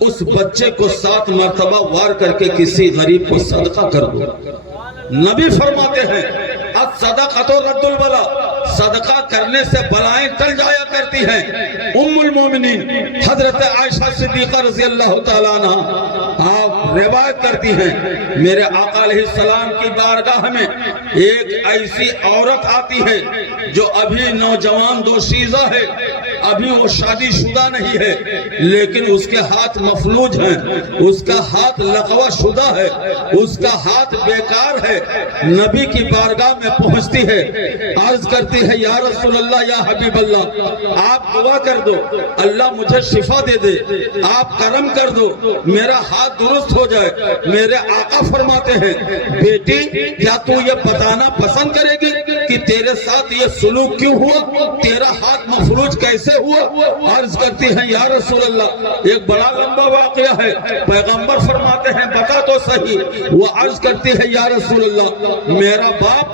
اس بچے کو 7 مرتبہ وار کر کے کسی غریب کو صدقہ کر دو۔ نبی فرماتے ہیں الصدقۃ رد البلا، صدقہ کرنے سے بلائیں ٹل جایا کرتی ہیں۔ ام المومنین حضرت عائشہ صدیقہ رضی اللہ تعالیٰ عنہ آپ روایت کرتی ہیں میرے آقا علیہ السلام کی بارگاہ میں ایک ایسی عورت آتی ہے جو ابھی نوجوان دوشیزہ ہے، ابھی وہ شادی شدہ نہیں ہے لیکن اس کے ہاتھ مفلوج ہیں، اس کا ہاتھ لقوہ شدہ ہے، اس کا ہاتھ بیکار ہے، نبی کی بارگاہ میں پہنچتی ہے، عرض کرتی ہے یا رسول اللہ یا حبیب اللہ آپ دعا کر دو اللہ مجھے شفا دے دے، آپ کرم کر دو میرا ہاتھ درست ہو جائے۔ میرے آقا فرماتے ہیں بیٹی کیا تو یہ بتانا پسند کرے گی کہ تیرے ساتھ یہ سلوک کیوں ہوا، تیرا ہاتھ مفلوج کیسے ہوا؟ عرض کرتی ہیں یا رسول اللہ ایک بڑا لمبا واقعہ ہے، پیغمبر فرماتے ہیں بتا تو صحیح۔ وہ عرض کرتی ہے یا رسول اللہ میرا باپ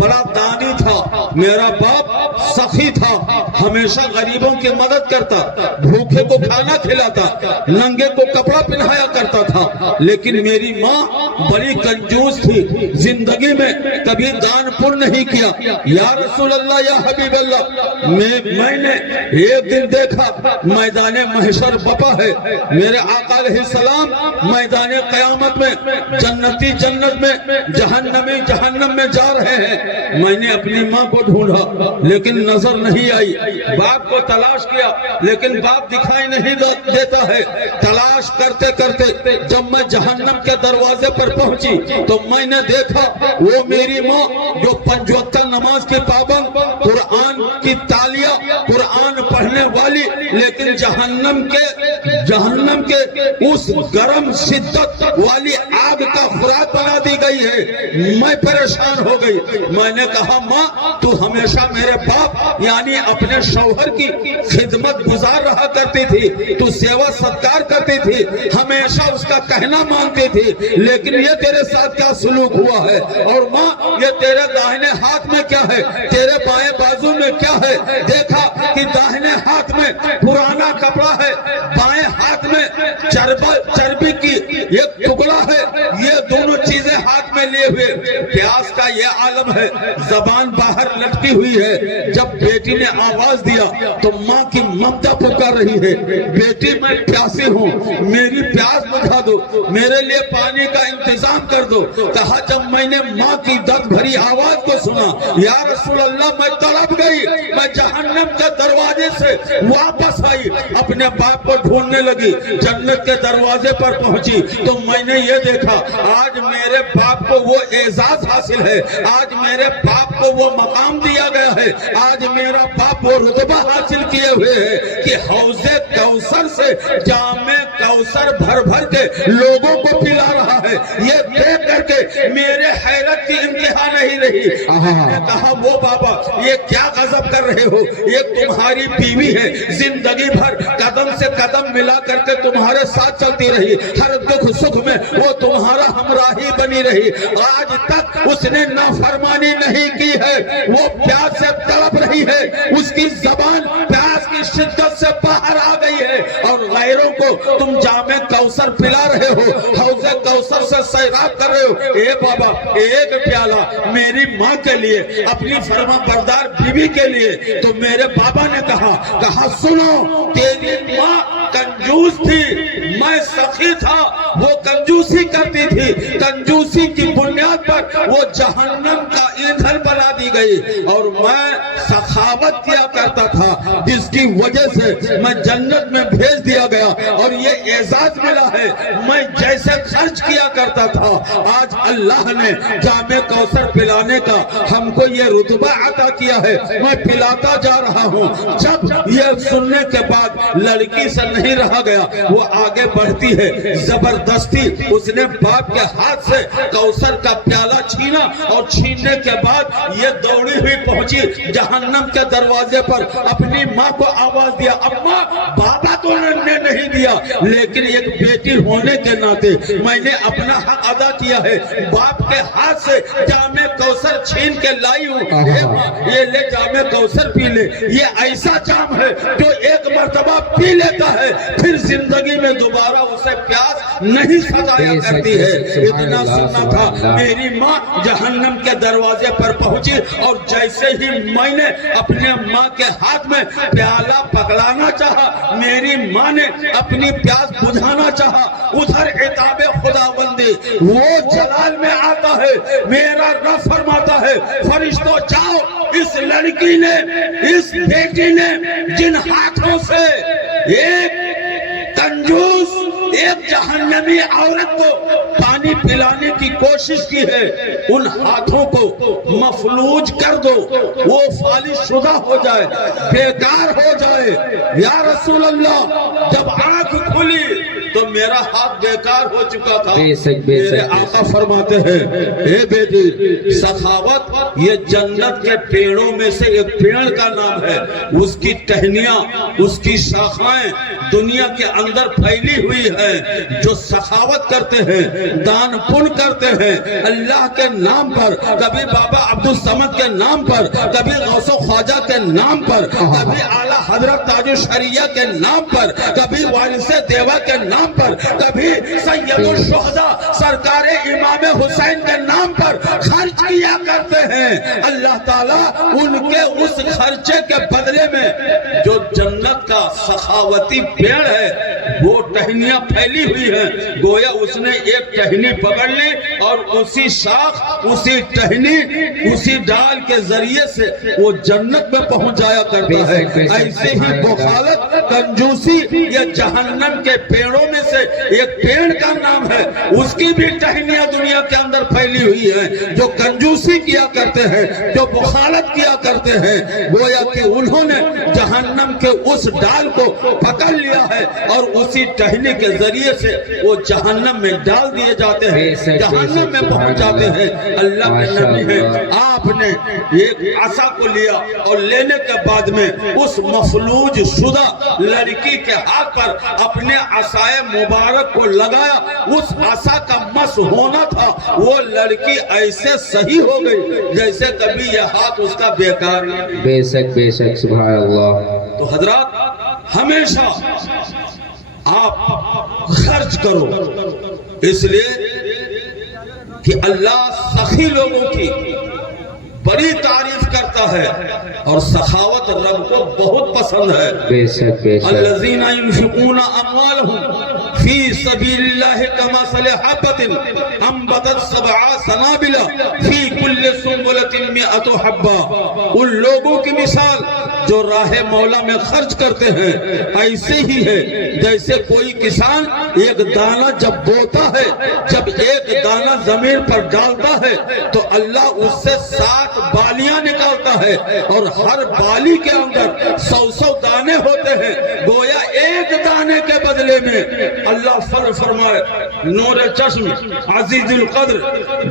بڑا دانی تھا، میرا باپ سخی تھا، ہمیشہ غریبوں کی مدد کرتا، بھوکے کو کھانا کھلاتا، ننگے کو کپڑا پہنایا کرتا تھا، لیکن میری ماں بڑی کنجوس تھی، زندگی میں کبھی دان پن نہیں کیا۔ یا رسول اللہ یا حبیب اللہ میں نے ایک دن دیکھا میدان محشر بپا ہے، میرے آقا علیہ السلام میدان قیامت میں جنتی جنت میں، جہنمی جہنم میں جا رہے ہیں، میں نے اپنی ماں کو ڈھونڈا لیکن نظر نہیں آئی، باپ کو تلاش کیا لیکن باپ دکھائی نہیں دیتا ہے، تلاش کرتے کرتے جب میں جہنم کے دروازے پر پہنچی تو میں نے دیکھا وہ میری ماں جو 5 وقت نماز کی پابند، قرآن کی تالیہ، قرآن پڑھنے والی، لیکن جہنم کے اس گرم شدت والی آگ کا خوراک بنا دی گئی ہے۔ میں پریشان ہو گئی، میں نے کہا ماں تو ہمیشہ میرے باپ یعنی اپنے شوہر کی خدمت گزار رہا کرتی تھی، تو سیوا ستکار کرتی تھی، ہمیشہ اس کا کہنا مانتی تھی، لیکن یہ تیرے ساتھ کیا سلوک ہوا ہے؟ اور ماں یہ تیرے داہنے ہاتھ میں کیا ہے، تیرے بائیں بازو میں کیا ہے؟ دیکھا کہ داہنے ہاتھ میں پرانا کپڑا ہے، بائیں ہاتھ میں چربی کی ایک ٹکڑا ہے، یہ دونوں چیزیں ہاتھ میں لیے ہوئے، پیاس کا یہ عالم ہے، زبان باہر لٹکی ہوئی ہے۔ جب بیٹی نے آواز دیا تو ماں کی ممتا پکار رہی ہے، بیٹی میں پیاسی ہوں، میری پیاس بجھا دو، میرے لیے پانی کا انتظام کر دو۔ کہا جب میں نے ماں کی درد بھری آواز کو سنا یا رسول اللہ میں تڑپ گئی، میں جہنم کے دروازے سے واپس آئی، اپنے باپ کو ڈھونڈنے لگی، جنت کے دروازے پر پہنچی تو میں نے یہ دیکھا آج میرے باپ کو وہ اعزاز حاصل ہے، آج میرے باپ کو وہ مقام دیا گیا ہے، آج میرا باپ وہ رتبہ حاصل کیے ہوئے ہے کہ حوض کوثر سے جام کوثر بھر بھر کے لوگوں کو پلا رہا ہے۔ یہ دیکھ کر کے میرے حیرت کی انتہا نہیں رہی، میں نے کہا وہ بابا یہ کیا غضب کر رہے ہو، یہ تمہاری بیوی ہے، زندگی بھر قدم سے قدم ملا کر کے تمہارے ساتھ چلتی رہی، ہر دکھ سکھ میں وہ تمہارا ہمراہی بنی رہی، آج تک اس نے نافرمانی نہیں کی ہے، وہ پیاس سے تڑپ رہی ہے، اس کی زبان پیاس کی شدت سے باہر آ گئی ہے، اور غیروں کو تم جام کوثر پلا رہے ہو، حوض کوثر سے سیراب کر رہے ہو۔ اے بابا ایک پیالہ میری ماں کے لیے، اپنی فرما بردار بیوی کے لیے۔ تو میرے بابا نے کہا سنو تیری ماں کنجوس تھی، میں سخی تھا، وہ کنجوسی کرتی تھی، کنجوسی کی بنیاد پر وہ جہنم کا ایندھن بنا دی گئی، اور میں سخاوت کیا کرتا تھا جس کی وجہ سے میں جنت میں بھیج دیا گیا، اور یہ اعزاز ملا ہے، میں جیسے خرچ کیا کرتا تھا آج اللہ نے جام کوثر پلانے کا ہم کو یہ رتبہ عطا کیا ہے، میں پلاتا جا رہا ہوں۔ جب یہ سننے کے بعد لڑکی سے نہیں رہا گیا، وہ آگے بڑھتی ہے، زبردستی اس نے باپ کے ہاتھ سے کوثر کا پیالہ چھینا، اور چھیننے کے بعد یہ دوڑی ہوئی پہنچی جہنم کے دروازے پر، اپنی ماں کو آواز دیا، اماں بابا تو نے نہیں دیا لیکن ایک بیٹی ہونے کے ناطے میں نے اپنا حق ادا کیا ہے، باپ کے ہاتھ سے جام کوثر چھین کے لائی ہوں، یہ لے جام کوثر پی لے، یہ ایسا جام ہے جو ایک مرتبہ پی لیتا ہے پھر زندگی میں دوبارہ اسے پیاس نہیں ستایا کرتی ہے۔ اتنا سننا تھا، میری ماں جہنم کے دروازے پر پہنچی، اور جیسے ہی میں نے اپنے ماں کے ہاتھ میں پیالہ پکڑانا چاہا، میری ماں نے اپنی پیاس بجھانا چاہا، ادھر عتاب خداوندی وہ جلال میں آتا ہے، میرا رب فرماتا ہے فرشتوں جاؤ، اس لڑکی نے، اس بیٹی نے جن ہاتھوں ہاتھوں سے ایک کنجوس ایک جہنمی عورت کو پانی پلانے کی کوشش کی ہے، ان ہاتھوں کو مفلوج کر دو، وہ فالش شدہ ہو جائے، بیکار ہو جائے۔ یا رسول اللہ جب آنکھ کھلی تو میرا ہاتھ بیکار ہو چکا تھا۔ میرے آقا فرماتے ہیں اے بیٹی، سخاوت یہ جنت کے پیڑوں میں سے ایک پیڑ کا نام ہے، اس کی ٹہنیاں اس کی شاخائیں دنیا کے اندر پھیلی ہوئی ہے۔ جو سخاوت کرتے ہیں، دان پن کرتے ہیں اللہ کے نام پر، کبھی بابا عبدالصمد کے نام پر، کبھی غوث و خواجہ کے نام پر، کبھی اعلیٰ حضرت تاج الشریعہ کے نام پر، کبھی وارث دیوا کے نام پر، کبھی سید الشہداء سرکار امام حسین کے نام پر خرچ کیا کرتے ہیں، اللہ تعالیٰ ان کے اس خرچے کے بدلے میں جو جنت کا سخاوتی پیڑ ہے وہ ٹہنیاں پھیلی ہوئی ہیں، گویا اس نے ایک ٹہنی پکڑ لی اور اسی شاخ اسی ٹہنی اسی ڈال کے ذریعے سے وہ جنت میں پہنچ جایا کرتا ہے۔ ایسے ہی بخالت کنجوسی یہ جہنم کے پیڑوں میں سے ایک پیڑ کا نام ہے، اس کی بھی ٹہنیاں دنیا کے اندر پھیلی ہوئی ہیں۔ جو کنجوسی کیا کرتے ہیں، جو بخالت کیا کرتے ہیں، گویا کہ انہوں نے جہنم کے اس ڈال کو پکڑ لیا ہے اور اسی ٹہنی کے ذریعے سے وہ جہنم میں ڈال دیے جاتے ہیں، جہنم میں پہنچ جاتے ہیں۔ اللہ کے نبی ہے، آپ نے ایک عصا کو لیا اور لینے کے بعد میں اس مفلوج شدہ لڑکی کے ہاتھ پر اپنے عصائے مبارک کو لگایا، اس عصا کا مس ہونا تھا، وہ لڑکی ایسے صحیح ہو گئی جیسے کبھی یہ ہاتھ اس کا بیکار نہیں۔ بے شک بے شک، سبحان اللہ۔ تو حضرات ہمیشہ آپ خرچ کرو، اس لیے کہ اللہ سخی لوگوں کی بڑی تعریف کرتا ہے اور سخاوت رب کو بہت پسند ہے۔ بے شک بے شک۔ الذین ينفقون اموالهم فی سبیل اللہ کمثل حبۃ انبتت سبع سنابل فی کل سنبلۃ مئۃ حبۃ، ان لوگوں کی مثال جو راہ مولا میں خرچ کرتے ہیں ایسے ہی ہے جیسے کوئی کسان ایک دانہ جب بوتا ہے، جب ایک دانہ زمین پر ڈالتا ہے تو اللہ اس سے 7 بالیاں نکالتا ہے اور ہر بالی کے اندر 100 دانے ہوتے ہیں، گویا ایک دانے کے بدلے میں اللہ فرمائے نور چشم عزیز القدر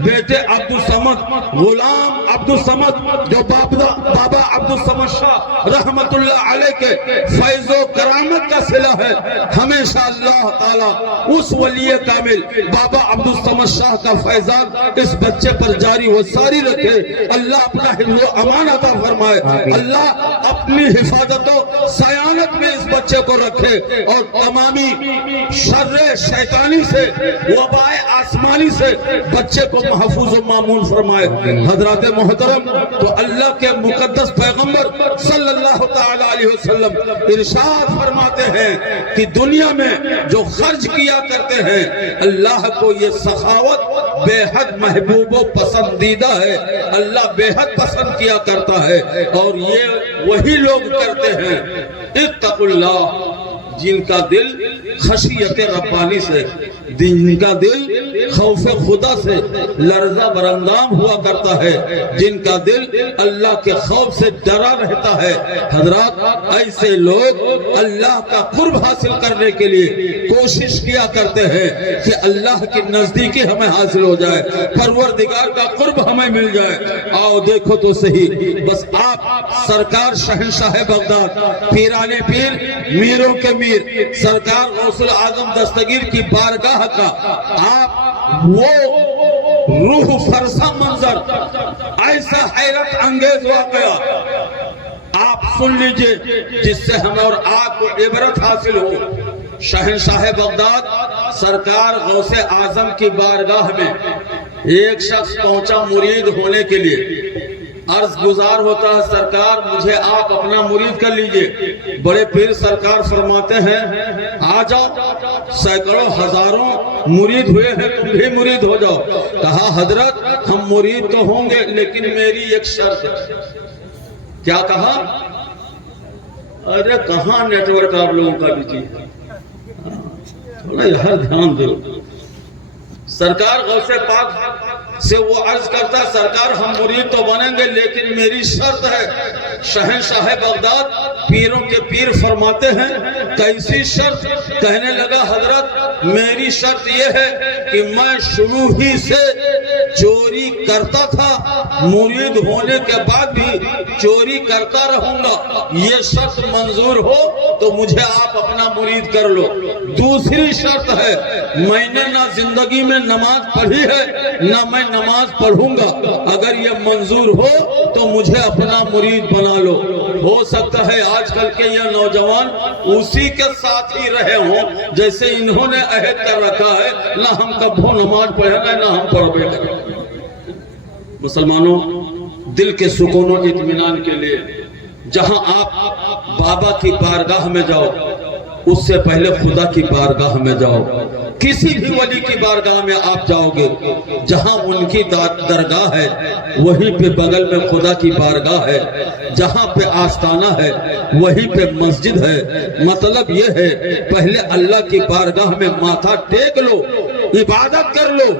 بیٹے عبدالصمد غلام عبدالصمد جو بابا عبدالصمد شاہ رحمت اللہ علیہ کے فیض و کرامت کا صلہ ہے، ہمیشہ اللہ تعالیٰ اس ولی کامل بابا عبدالصمد شاہ کا فیضان اس بچے پر جاری و ساری رکھے، اللہ اپنا حفظ و امان عطا فرمائے، اللہ اپنی حفاظت و سیانت میں اس بچے کو رکھے اور تمامی شر شیطانی سے وبائے آسمانی سے بچے کو محفوظ و معمول فرمائے۔ حضرات محترم، تو اللہ کے مقدس پیغمبر صلی اللہ تعالی علیہ وسلم ارشاد فرماتے ہیں کہ دنیا میں جو خرچ کیا کرتے ہیں اللہ کو یہ سخاوت بے حد محبوب و پسندیدہ ہے، اللہ بے حد پسند کیا کرتا ہے، اور یہ وہی لوگ کرتے ہیں اتقوا اللہ جن کا دل خشیت ربانی سے، جن کا دل خوف خدا سے لرزہ برندام ہوا کرتا ہے، جن کا دل اللہ کے خوف سے ڈرا رہتا ہے۔ حضرات ایسے لوگ اللہ کا قرب حاصل کرنے کے لیے کوشش کیا کرتے ہیں کہ اللہ کی نزدیکی ہمیں حاصل ہو جائے، پروردگار کا قرب ہمیں مل جائے۔ آؤ دیکھو تو صحیح، بس آپ سرکار شہنشاہ بغداد پیرانے پیر میروں کے میر سرکار غوث العظم دستگیر کی بارگاہ کا آپ وہ روح فرسا منظر، ایسا حیرت انگیز واقعہ آپ سن لیجئے جس سے ہمیں اور آپ کو عبرت حاصل ہو۔ شہنشاہ بغداد سرکار غوث اعظم کی بارگاہ میں ایک شخص پہنچا مرید ہونے کے لیے، عرض گزار ہوتا ہے سرکار مجھے آپ اپنا مرید کر لیجئے۔ بڑے پیر سرکار فرماتے ہیں آ جاؤ، سینکڑوں ہزاروں مرید ہوئے ہیں، تم بھی مرید ہو جاؤ۔ کہا حضرت ہم مرید تو ہوں گے لیکن میری ایک شرط ہے۔ کیا کہا؟ ارے کہاں نیٹ ورک آپ لوگوں کا بھی جی، تھوڑا یار دھیان دو. سرکار غوث پاک سے وہ عرض کرتا ہے سرکار ہم مرید تو بنیں گے لیکن میری شرط ہے. شہنشاہ بغداد پیروں کے پیر فرماتے ہیں کیسی شرط؟ کہنے لگا حضرت میری شرط یہ ہے کہ میں شروع ہی سے چوری کرتا تھا، مرید ہونے کے بعد بھی چوری کرتا رہوں گا. یہ شرط منظور ہو تو مجھے آپ اپنا مرید کر لو. دوسری شرط ہے میں نے نہ زندگی میں نماز پڑھی ہے نہ میں نماز پڑھوں گا، اگر یہ منظور ہو تو مجھے اپنا مرید بنا لو. ہو سکتا ہے آج کل کے یہ نوجوان اسی کے ساتھ ہی رہے ہوں جیسے انہوں نے عہد کر رکھا ہے نہ ہم کبھو نماز پڑھیں گے نہ ہم پڑھیں گے. مسلمانوں، دل کے سکون و اطمینان کے لیے جہاں آپ بابا کی بارگاہ میں جاؤ اس سے پہلے خدا کی بارگاہ میں جاؤ. کسی بھی ولی کی بارگاہ میں آپ جاؤ گے جہاں ان کی درگاہ ہے وہیں پہ بغل میں خدا کی بارگاہ ہے، جہاں پہ آستانہ ہے وہیں پہ مسجد ہے. مطلب یہ ہے پہلے اللہ کی بارگاہ میں ماتھا ٹیک لو، عبادت کر لو،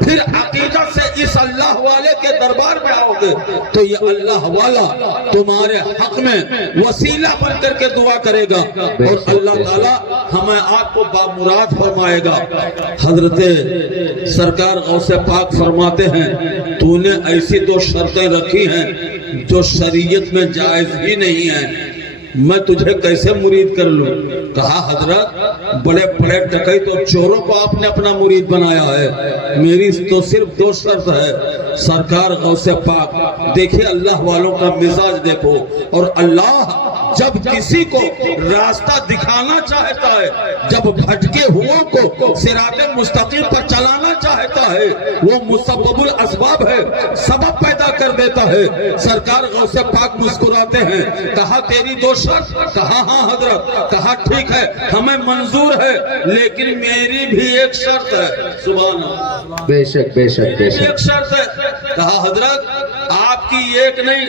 پھر عقیدت سے اس اللہ والے کے دربار میں آؤ گے تو یہ اللہ والا تمہارے حق میں وسیلہ بن کر کے دعا کرے گا اور اللہ تعالیٰ ہمیں آپ کو بامراد فرمائے گا. حضرت سرکار غوث پاک فرماتے ہیں تو نے ایسی دو شرطیں رکھی ہیں جو شریعت میں جائز ہی نہیں ہیں، میں تجھے کیسے مرید کر لوں؟ کہا حضرت بڑے بڑے ڈکیت اور چوروں کو آپ نے اپنا مرید بنایا ہے، میری تو صرف دو شرط ہے. سرکار غوث پاک دیکھیں اللہ والوں کا مزاج دیکھو، اور اللہ جب کسی کو راستہ دکھانا چاہتا ہے، جب بھٹکے ہوا کو صراط مستقیم پر چلانا چاہتا ہے، وہ مسبب الاسباب ہے، سبب پیدا کر دیتا ہے. سرکار غوث پاک مسکراتے ہیں، کہا تیری دو شرط؟ کہا ہاں حضرت. کہا ٹھیک ہے ہمیں منظور ہے لیکن میری بھی ایک شرط ہے. سبحان اللہ، بے شک بے شک بے شک. ایک شرط ہے. کہا حضرت آپ کی ایک نہیں،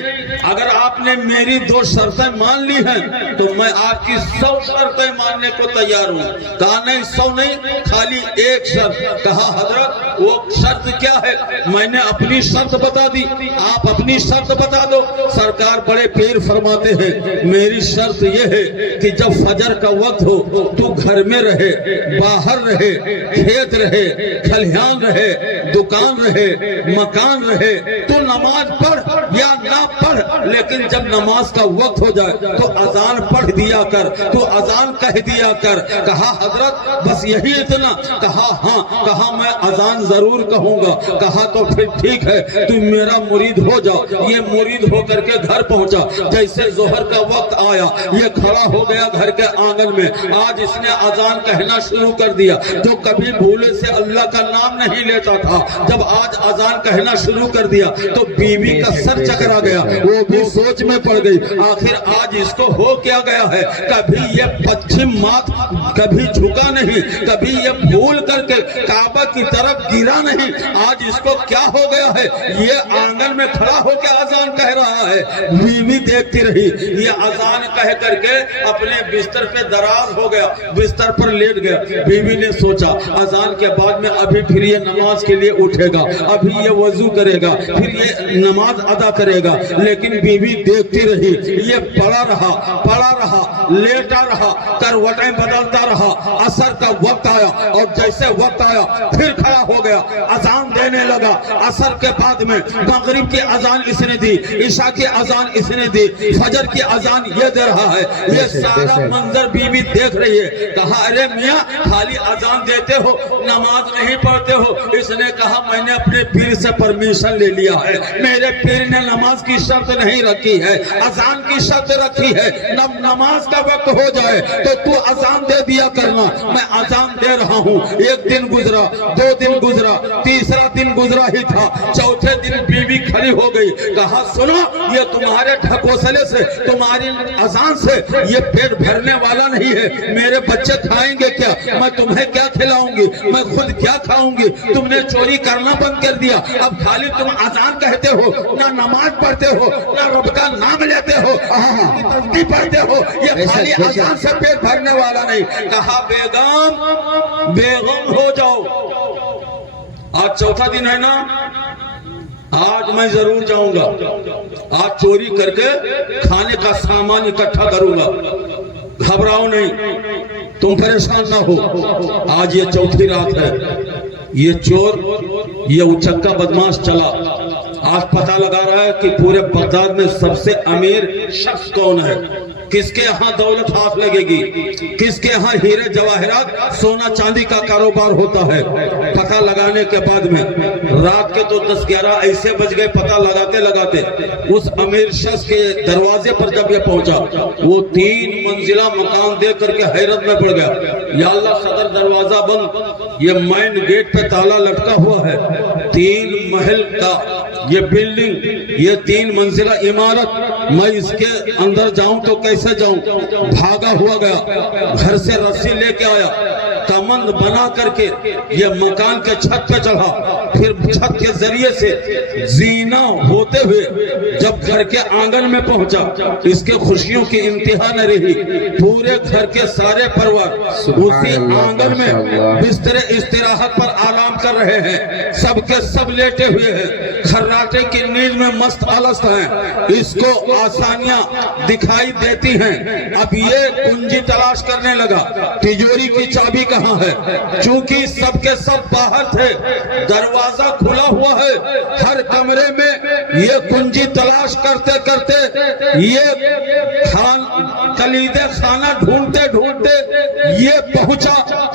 اگر آپ نے میری دو شرطیں مان لی ہیں تو میں آپ کی 100 شرطیں ماننے کو تیار ہوں. کہا نہیں 100 نہیں، خالی ایک شرط. کہا حضرت وہ شرط کیا ہے؟ میں نے اپنی شرط بتا دی، آپ اپنی شرط بتا دو. سرکار بڑے پیر فرماتے ہیں میری شرط یہ ہے کہ جب فجر کا وقت ہو تو گھر میں رہے، باہر رہے، کھیت رہے، کھلیان رہے، دکان رہے، مکان رہے، تو نماز پڑھ یا نہ پڑھ لیکن جب نماز کا وقت ہو جائے تو اذان پڑھ دیا کر، تو اذان کہہ دیا کر. کہا حضرت بس یہی اتنا؟ کہا ہاں. کہا میں اذان ضرور کہوں گا. کہا تو پھر ٹھیک ہے تم میرا مرید ہو جاؤ. یہ مرید ہو کر کے گھر پہنچا. جیسے ظہر کا وقت آیا یہ کھڑا ہو گیا گھر کے آنگن میں. آج اس نے اذان کہنا شروع کر دیا. جو کبھی بھولے سے اللہ کا نام نہیں لیتا تھا جب آج اذان کہنا شروع کر دیا تو بیوی کا سر چکرا گیا، وہ بھی سوچ میں پڑ گئی آخر آج اس کو ہو کیا گیا ہے. کبھی یہ پچھم مات کبھی جھکا نہیں، کبھی یہ بھول کر کے کعبہ کی طرف گرا نہیں، آج اس کو کیا ہو گیا ہے؟ یہ آنگن میں کھڑا ہو کے اذان کہہ رہا ہے. بیوی دیکھتی رہی، یہ اذان کہہ کر کے اپنے بستر پہ دراز ہو گیا، بستر پر لیٹ گیا. بیوی نے سوچا اذان کے بعد میں ابھی پھر یہ نماز کے لیے اٹھے گا، ابھی یہ وضو کرے گا، پھر یہ نماز ادا کرے گا. لیکن بیوی دیکھتی رہی، یہ پڑا رہا، لیٹا رہا، کروٹیں بدلتا رہا. عصر کا وقت آیا اور جیسے وقت آیا پھر کھڑا ہو گیا، اذان دینے لگا. عصر کے بعد میں مغرب کی اذان اس نے دی، عشاء کی اذان اس نے دی، فجر کی اذان یہ دے رہا ہے. یہ سارا منظر بیوی دیکھ رہی ہے. کہا ارے میاں خالی اذان دیتے ہو نماز نہیں پڑھتے ہو؟ اس نے کہا میں نے اپنے پیر سے پرمیشن لے لیا ہے، میرے پیر نے نماز کی شرط نہیں رکھی ہے، اذان کی شرط رکھی ہے. نماز کا وقت ہو جائے تو اذان دے دیا کرنا. میں اذان دے رہا ہوں. ایک دن گزرا، 2 دن گزرا، تیسرا دن گزرا ہی تھا، چوتھے دن بیوی کھڑی ہو گئی. کہا سنو یہ تمہارے ڈھکوسلے سے، تمہاری اذان سے یہ پیٹ بھرنے والا نہیں ہے. میرے بچے کھائیں گے کیا؟ میں تمہیں کیا کھلاؤں گی؟ میں خود کیا کھاؤں گی؟ تم نے چوری کرنا بند کر دیا، اب خالی تم اذان کہتے ہو، نہ نماز پڑھتے ہو نہ رب کا نام لیتے ہو تسبیح پڑھتے ہو، یہ خالی اذان سے پیٹ بھرنے والا نہیں۔ کہا بیگم ہو جاؤ۔ آج چوتھا دن ہے نا، آج میں ضرور جاؤں گا، آج چوری کر کے کھانے کا سامان اکٹھا کروں گا، گھبراؤ نہیں، تم پریشان نہ ہو۔ آج یہ چوتھی رات ہے، یہ چور، یہ اچکا بدماش چلا، آج پتہ لگا رہا ہے کہ پورے بغداد میں سب سے امیر شخص کون ہے، کس کے ہاں دولت ہاتھ لگے گی، کس کے ہاں ہیرے جواہرات سونا چاندی کا کاروبار ہوتا ہے۔ پتہ لگانے کے بعد میں رات کے تو 10-11 ایسے بج گئے، پتہ لگاتے لگاتے اس امیر شخص کے دروازے پر جب یہ پہنچا، وہ 3 منزلہ مکان دے کر کے حیرت میں پڑ گیا۔ یا اللہ، صدر دروازہ بند، یہ مین گیٹ پہ تالا لٹکا ہوا ہے، 3 محل کا یہ بلڈنگ، یہ 3 منزلہ عمارت، میں اس کے اندر جاؤں تو کیسے جاؤں؟ بھاگا ہوا گیا، گھر سے رسی لے کے آیا، کمند بنا کر کے یہ مکان کے چھت پہ چڑھا، پھر چھت کے ذریعے سے زینہ ہوتے ہوئے جب گھر کے آنگن میں پہنچا، اس کے خوشیوں کی انتہا نہ رہی۔ پورے گھر کے سارے پروار اسی آنگن میں بستر استراحت پر آرام کر رہے ہیں، سب کے سب لیٹے ہوئے ہیں، خراٹے کی نیند میں مست الست ہیں، اس کو آسانیاں دکھائی دیتی ہیں۔ اب یہ کنجی تلاش کرنے لگا، تجوری کی چابی کہاں ہے؟ چونکہ سب کے سب باہر تھے، دروازہ کھلا ہوا ہے، ہر کمرے میں یہ کنجی تلاش کرتے کرتے یہ کلید خانہ ڈھونڈتے ڈھونڈتے یہ پہنچا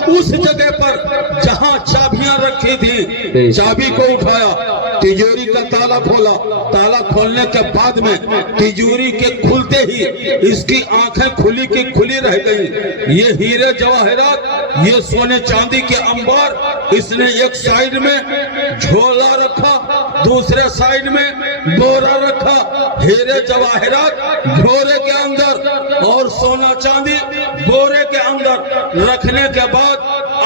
اس جگہ پر جہاں چابیاں رکھی تھی۔ چابی کو اٹھایا، تجوری کا تالا کھولا، تالا کھولنے کے بعد میں تجوری کے کھلتے ہی اس کی آنکھیں کھلی کی کھلی رہ گئی۔ یہ ہیرے جواہرات، یہ سونے چاندی کے انبار، اس نے ایک سائیڈ میں جھولا رکھا، دوسرے سائیڈ میں بورا رکھا، ہیرے جواہرات بورے کے اندر اور سونا چاندی بورے کے اندر رکھنے کے بعد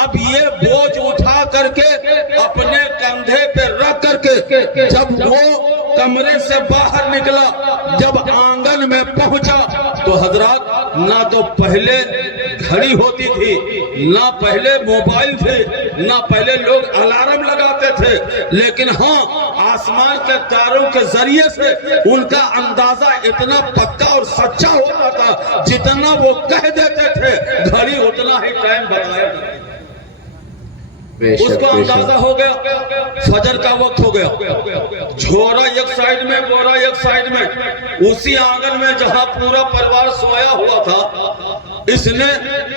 اب یہ بوجھ اٹھا کر کے اپنے کندھے پہ رکھ کر کے جب وہ کمرے سے باہر نکلا، جب آنگن میں پہنچا تو حضرات نہ تو پہلے گھڑی ہوتی تھی، نہ پہلے موبائل تھے، نہ پہلے لوگ الارم لگاتے تھے، لیکن ہاں آسمان کے تاروں کے ذریعے سے ان کا اندازہ اتنا پکا اور سچا ہوتا تھا، جتنا وہ کہہ دیتے تھے گھڑی اتنا ہی ٹائم بتایا تھا۔ اس کو اندازہ ہو گیا فجر کا وقت ہو گیا، جھوڑا ایک سائیڈ میں، بورا ایک سائیڈ میں، اسی آنگن میں جہاں پورا پریوار سویا ہوا تھا، اس نے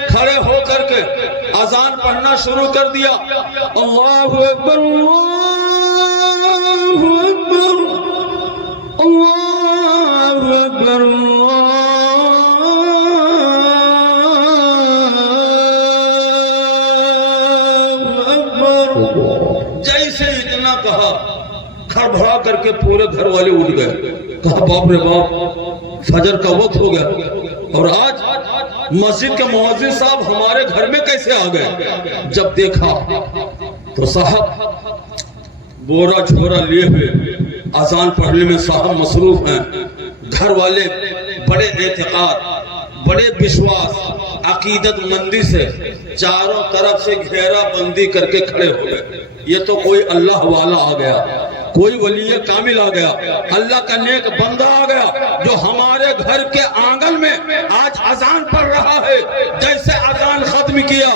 کھڑے ہو کر کے اذان پڑھنا شروع کر دیا۔ اللہ اکبر، اللہ اکبر، اللہ اکبر، جیسے اتنا کہا کھڑبڑا کر کے پورے گھر والے اٹھ گئے، کہا باپ رے باپ، فجر کا وقت ہو گیا اور آج مسجد کے مؤذن صاحب ہمارے گھر میں کیسے آ گئے؟ جب دیکھا تو صاحب بورا جھوڑا لیے ہوئے اذان پڑھنے میں صاحب مصروف ہیں، گھر والے بڑے اعتقاد، بڑے وشواس، عقیدت مندی سے چاروں طرف سے گھیرا بندی کر کے کھڑے ہو گئے۔ یہ تو کوئی اللہ والا آ گیا، کوئی ولی کامل آ گیا، اللہ کا نیک بندہ آ گیا جو ہمارے گھر کے آنگن میں آج اذان پڑھ رہا ہے۔ جیسے اذان ختم کیا،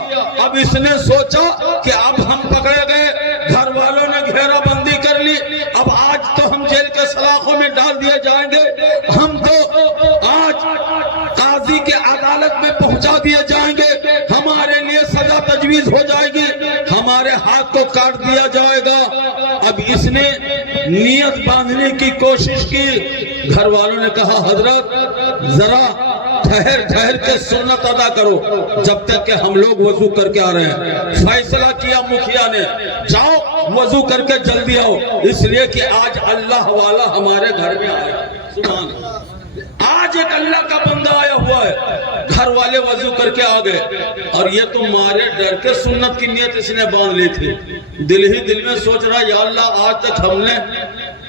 اب اس نے سوچا کہ اب ہم پکڑے گئے، گھر والوں نے گھیرا بندی کر لی، اب آج تو ہم جیل کے سلاخوں میں ڈال دیے جائیں گے، ہم تو آج قاضی کے عدالت میں پہنچا دیے جائیں گے، ہمارے لیے سزا تجویز ہو جائے گی، ہمارے ہاتھ کو کاٹ دیا جائے گا۔ اب اس نے نیت باندھنے کی کوشش کی، گھر والوں نے کہا حضرت ذرا ٹھہر کے سنت ادا کرو جب تک کہ ہم لوگ وضو کر کے آ رہے ہیں۔ فیصلہ کیا مکھیا نے، جاؤ وضو کر کے جلدی آؤ، اس لیے کہ آج اللہ والا ہمارے گھر میں آیا۔ سبحان اللہ، آج ایک اللہ کا بندہ آیا ہوا ہے۔ گھر والے وضو کر کے آ گئے اور یہ تو مارے ڈر کے سنت کی نیت اس نے باندھ لی تھی، دل ہی دل میں سوچ رہا یا اللہ آج تک ہم نے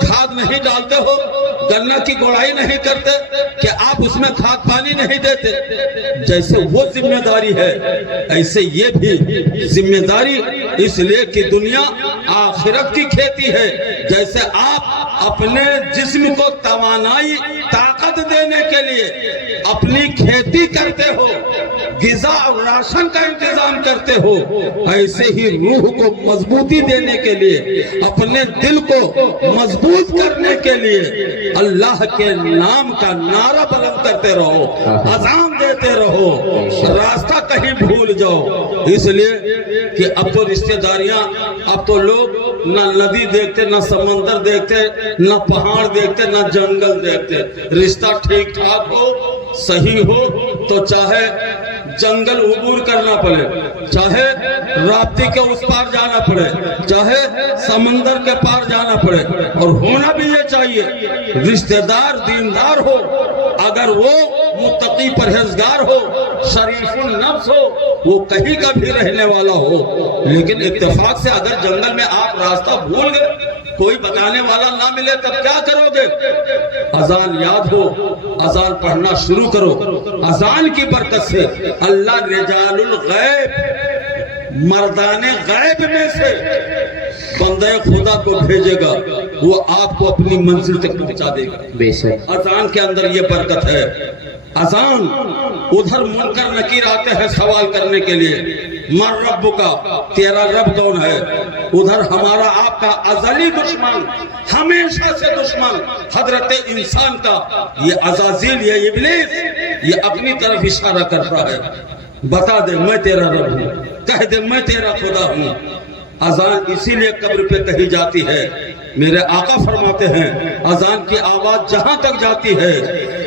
کھاد نہیں ڈالتے ہو، گنا کی گڑائی نہیں کرتے کہ آپ اس میں کھاد پانی نہیں دیتے؟ جیسے وہ ذمہ داری ہے ایسے یہ بھی ذمہ داری اس لیے کہ دنیا آخرت کی کھیتی ہے۔ جیسے آپ اپنے جسم کو توانائی طاقت دینے کے لیے اپنی کھیتی کرتے ہو، غذا اور راشن کا انتظام کرتے ہو، ایسے ہی روح کو مضبوطی دینے کے لیے، اپنے دل کو مضبوط کرنے کے لیے اللہ کے نام کا نعرہ بلند کرتے رہو، اذان دیتے رہو، راستہ کہیں بھول جاؤ۔ اس لیے کہ اب تو رشتہ داریاں، اب تو لوگ نہ ندی دیکھتے، نہ سمندر دیکھتے، نہ پہاڑ دیکھتے، نہ جنگل دیکھتے۔ رشتہ ٹھیک ٹھاک ہو، صحیح ہو تو چاہے جنگل عبور کرنا پڑے، چاہے رابطے کے اس پار جانا پڑے، چاہے سمندر کے پار جانا پڑے، اور ہونا بھی یہ چاہیے رشتہ دار دیندار ہو، اگر وہ متقی پرہیزگار ہو، شریف النفس ہو، وہ کہیں کا بھی رہنے والا ہو۔ لیکن اتفاق سے اگر جنگل میں آپ راستہ بھول گئے، کوئی بتانے والا نہ ملے، تب کیا کرو گے؟ اذان یاد ہو، اذان پڑھنا شروع کرو۔ اذان کی برکت سے اللہ رجال الغیب، مردان غیب میں سے بندے خدا کو بھیجے گا، وہ آپ کو اپنی منزل تک پہنچا دے گا۔ بے شک اذان کے اندر یہ برکت ہے۔ اذان ادھر منکر نکیر آتے ہیں سوال کرنے کے لیے، من رب کا، تیرا رب کون ہے؟ ادھر ہمارا آپ کا ازلی دشمن، ہمیشہ سے دشمن حضرت انسان کا یہ عزازیل، یہ ابلیس، یہ اپنی طرف اشارہ کرتا ہے، بتا دے میں تیرا رب ہوں، کہہ دے میں تیرا خدا ہوں۔ اذان اسی لیے قبر پہ کہی جاتی ہے، میرے آقا فرماتے ہیں اذان کی آواز جہاں تک جاتی ہے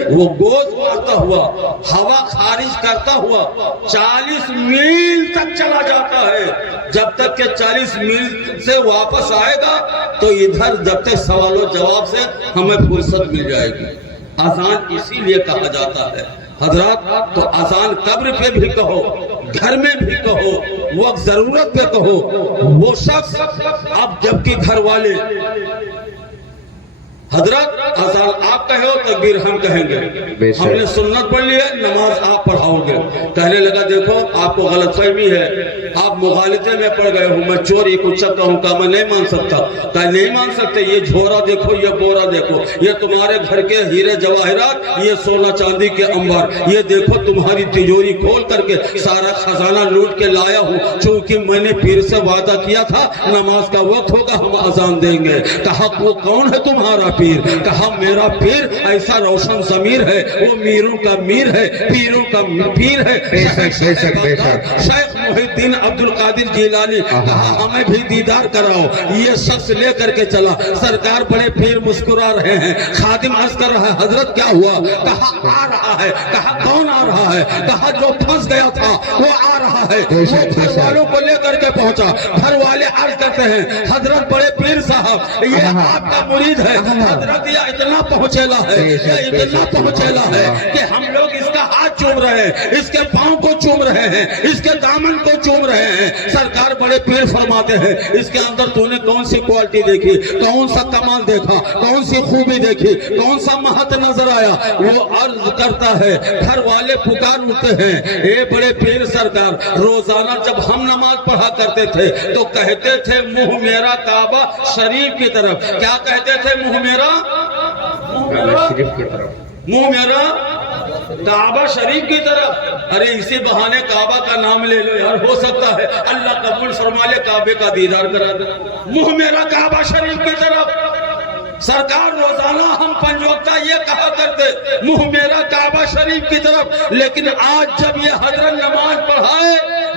وہ گوز مارتا ہوا، ہوا خارج کرتا ہوا 40 میل تک چلا جاتا ہے، جب تک کہ 40 میل سے واپس آئے گا تو ادھر جب تک سوال و جواب سے ہمیں فرصت مل جائے گی۔ اذان اسی لیے کہا جاتا ہے حضرات، تو اذان قبر پہ بھی کہو، گھر میں بھی کہو، وقت ضرورت پہ کہو۔ وہ شخص اب جبکہ گھر والے حضرت اذان آپ کہے ہو، تکبیر ہم کہیں گے، ہم نے سنت پڑھ لی ہے، نماز آپ پڑھاؤ گے۔ کہنے لگا دیکھو آپ کو غلط فہمی ہے، آپ مغالطے میں پڑ گئے ہو، میں چوری کچھ سکتا ہوں، کہا میں نہیں مان سکتا، کہا نہیں مان سکتے، یہ جھورا دیکھو، یہ بورا دیکھو، یہ تمہارے گھر کے ہیرے جواہرات، یہ سونا چاندی کے انبار، یہ دیکھو تمہاری تجوری کھول کر کے سارا خزانہ لوٹ کے لایا ہوں، چونکہ میں نے پیر سے وعدہ کیا تھا نماز کا وقت ہوگا ہم اذان دیں گے۔ کہا وہ کون ہے تمہارا پیر؟ کہا میرا پیر ایسا روشن ضمیر ہے، وہ میروں کا میر ہے، پیروں کا پیر ہے، شیخ محی الدین عبد القادر جیلانی۔ کہا ہمیں بھی دیدار کراؤ۔ یہ شخص لے کر کے چلا، سرکار بڑے پیر مسکرا رہے ہیں، خادم عرض کر رہا ہے حضرت کیا ہوا؟ کہا آ رہا ہے۔ کہا کون آ رہا ہے؟ کہا جو پھنس گیا تھا وہ آ رہا ہے۔ وہ گھر والوں کو لے کر کے پہنچا، گھر والے عرض کرتے ہیں حضرت بڑے پیر صاحب یہ آپ کا مرید ہے، حضرت یہ اتنا پہنچیلا ہے، یہ اتنا پہنچیلا ہے کہ ہم لوگ اس کا ہاتھ چوم رہے ہیں، اس کے پاؤں کو چوم رہے ہیں، اس کے دامن کو چوم رہے ہیں۔ سرکار بڑے پیر فرماتے ہیں اس کے اندر تو نے کون سی کوالٹی دیکھی، کون سا کمال دیکھا، کون سی خوبی دیکھی، کون سا مہت نظر آیا؟ وہ عرض کرتا ہے، گھر والے پکار اٹھتے ہیں اے بڑے پیر سرکار، روزانہ جب ہم نماز پڑھا کرتے تھے تو کہتے تھے منہ میرا کعبہ شریف کی طرف۔ کیا کہتے تھے؟ منہ میرا شریف کی طرف، منہ میرا کعبہ شریف کی طرف۔ ارے اسی بہانے کعبہ کا نام لے لو یار، ہو سکتا ہے اللہ قبول فرما لے، کعبے کا دیدار کرا دے۔ منہ میرا کعبہ شریف کی طرف۔ سرکار روزانہ ہم 5 وقتہ یہ کہا کرتے منہ میرا کعبہ شریف کی طرف، لیکن آج جب یہ حضرت نماز پڑھائے،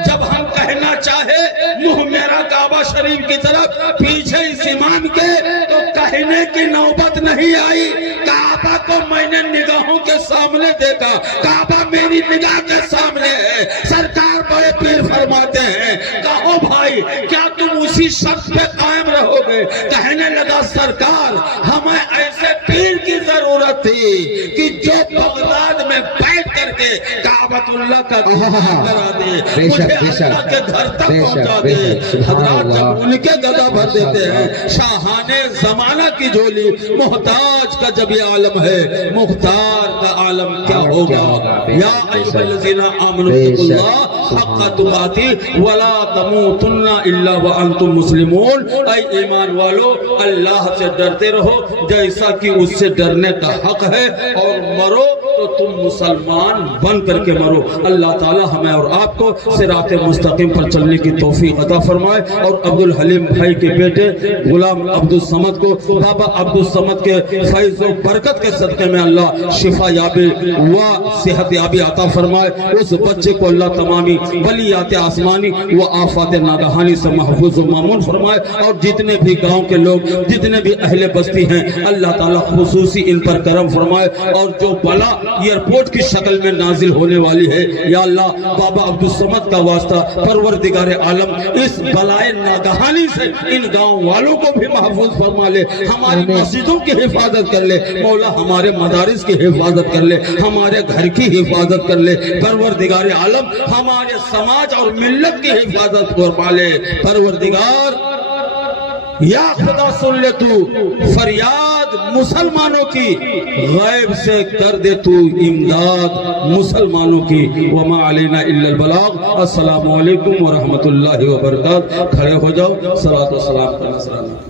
جب ہم کہنا چاہے منہ میرا کعبہ شریف کی طرف پیچھے اس امام کے، تو کہنے کی نوبت نہیں آئی۔ کعبہ کو میں نے نگاہوں کے سامنے دیکھا، کعبہ میری نگاہ کے سامنے ہے۔ سرکار بڑے پیر فرماتے ہیں کہو بھائی کیا تم اسی شرط پہ قائم رہو گے؟ کہنے لگا سرکار ہمیں ایسے پیر کی ضرورت تھی کہ جو بغداد میں بیٹھ کر کے کعبۃ اللہ کا دیدار کرا دے، بے شک، مجھے بے شک، اللہ کے گھر تک بے شک، پہنچا بے دے۔ شک، سبحان حضرات اللہ۔ جب ان کے گدا بھر دیتے ہیں، شاہان زمانہ کی جھولی، محتاج کا جب یہ عالم ہے، مختار کا عالم کیا ہوگا؟ یا ایھا الذین آمنوا اتقوا اللہ حق تقاتی ولا تموتن الا وانتم مسلمون۔ اے ایمان والو، اللہ سے ڈرتے رہو جیسا کہ اس سے ڈرنے کا حق ہے، اور مرو تو تم مسلمان بن کر کے مرو۔ اللہ تعالی ہمیں اور آپ کو صراط مستقیم پر چلنے کی توفیق عطا فرمائے، اور عبد الحلیم بھائی کے بیٹے غلام عبد الصمد کو بابا عبد الصمد کے فیض و برکت کے صدقے میں اللہ شفا یابی و صحت یابی عطا فرمائے۔ اس بچے کو اللہ تمامی بلیات آسمانی و آفات ناگہانی سے محفوظ و مامون فرمائے، اور جتنے بھی گاؤں کے لوگ، جتنے بھی اہل بستی ہیں، اللہ تعالیٰ خصوصی ان پر کرم فرمائے، اور جو بلا ایئرپورٹ کی شکل میں نازل ہونے والی ہے، یا اللہ بابا عبد الصمد کا واسطہ پروردگار عالم اس بلائے ناگہانی سے ان گاؤں والوں کو بھی محفوظ فرما لے، ہماری مسجدوں کی حفاظت کر لے مولا، ہمارے مدارس کی حفاظت کر لے، ہمارے گھر کی حفاظت کر لے پروردگار عالم، ہمارے سماج اور ملت کی حفاظت فرما لے پروردگار۔ یا خدا سن لے تو فریاد مسلمانوں کی، غیب سے کر دے تو امداد مسلمانوں کی۔ وما علینا الا البلاغ۔ السلام علیکم ورحمۃ اللہ وبرکاتہ۔ کھڑے ہو جاؤ، صلاۃ و سلام کا نذرانہ۔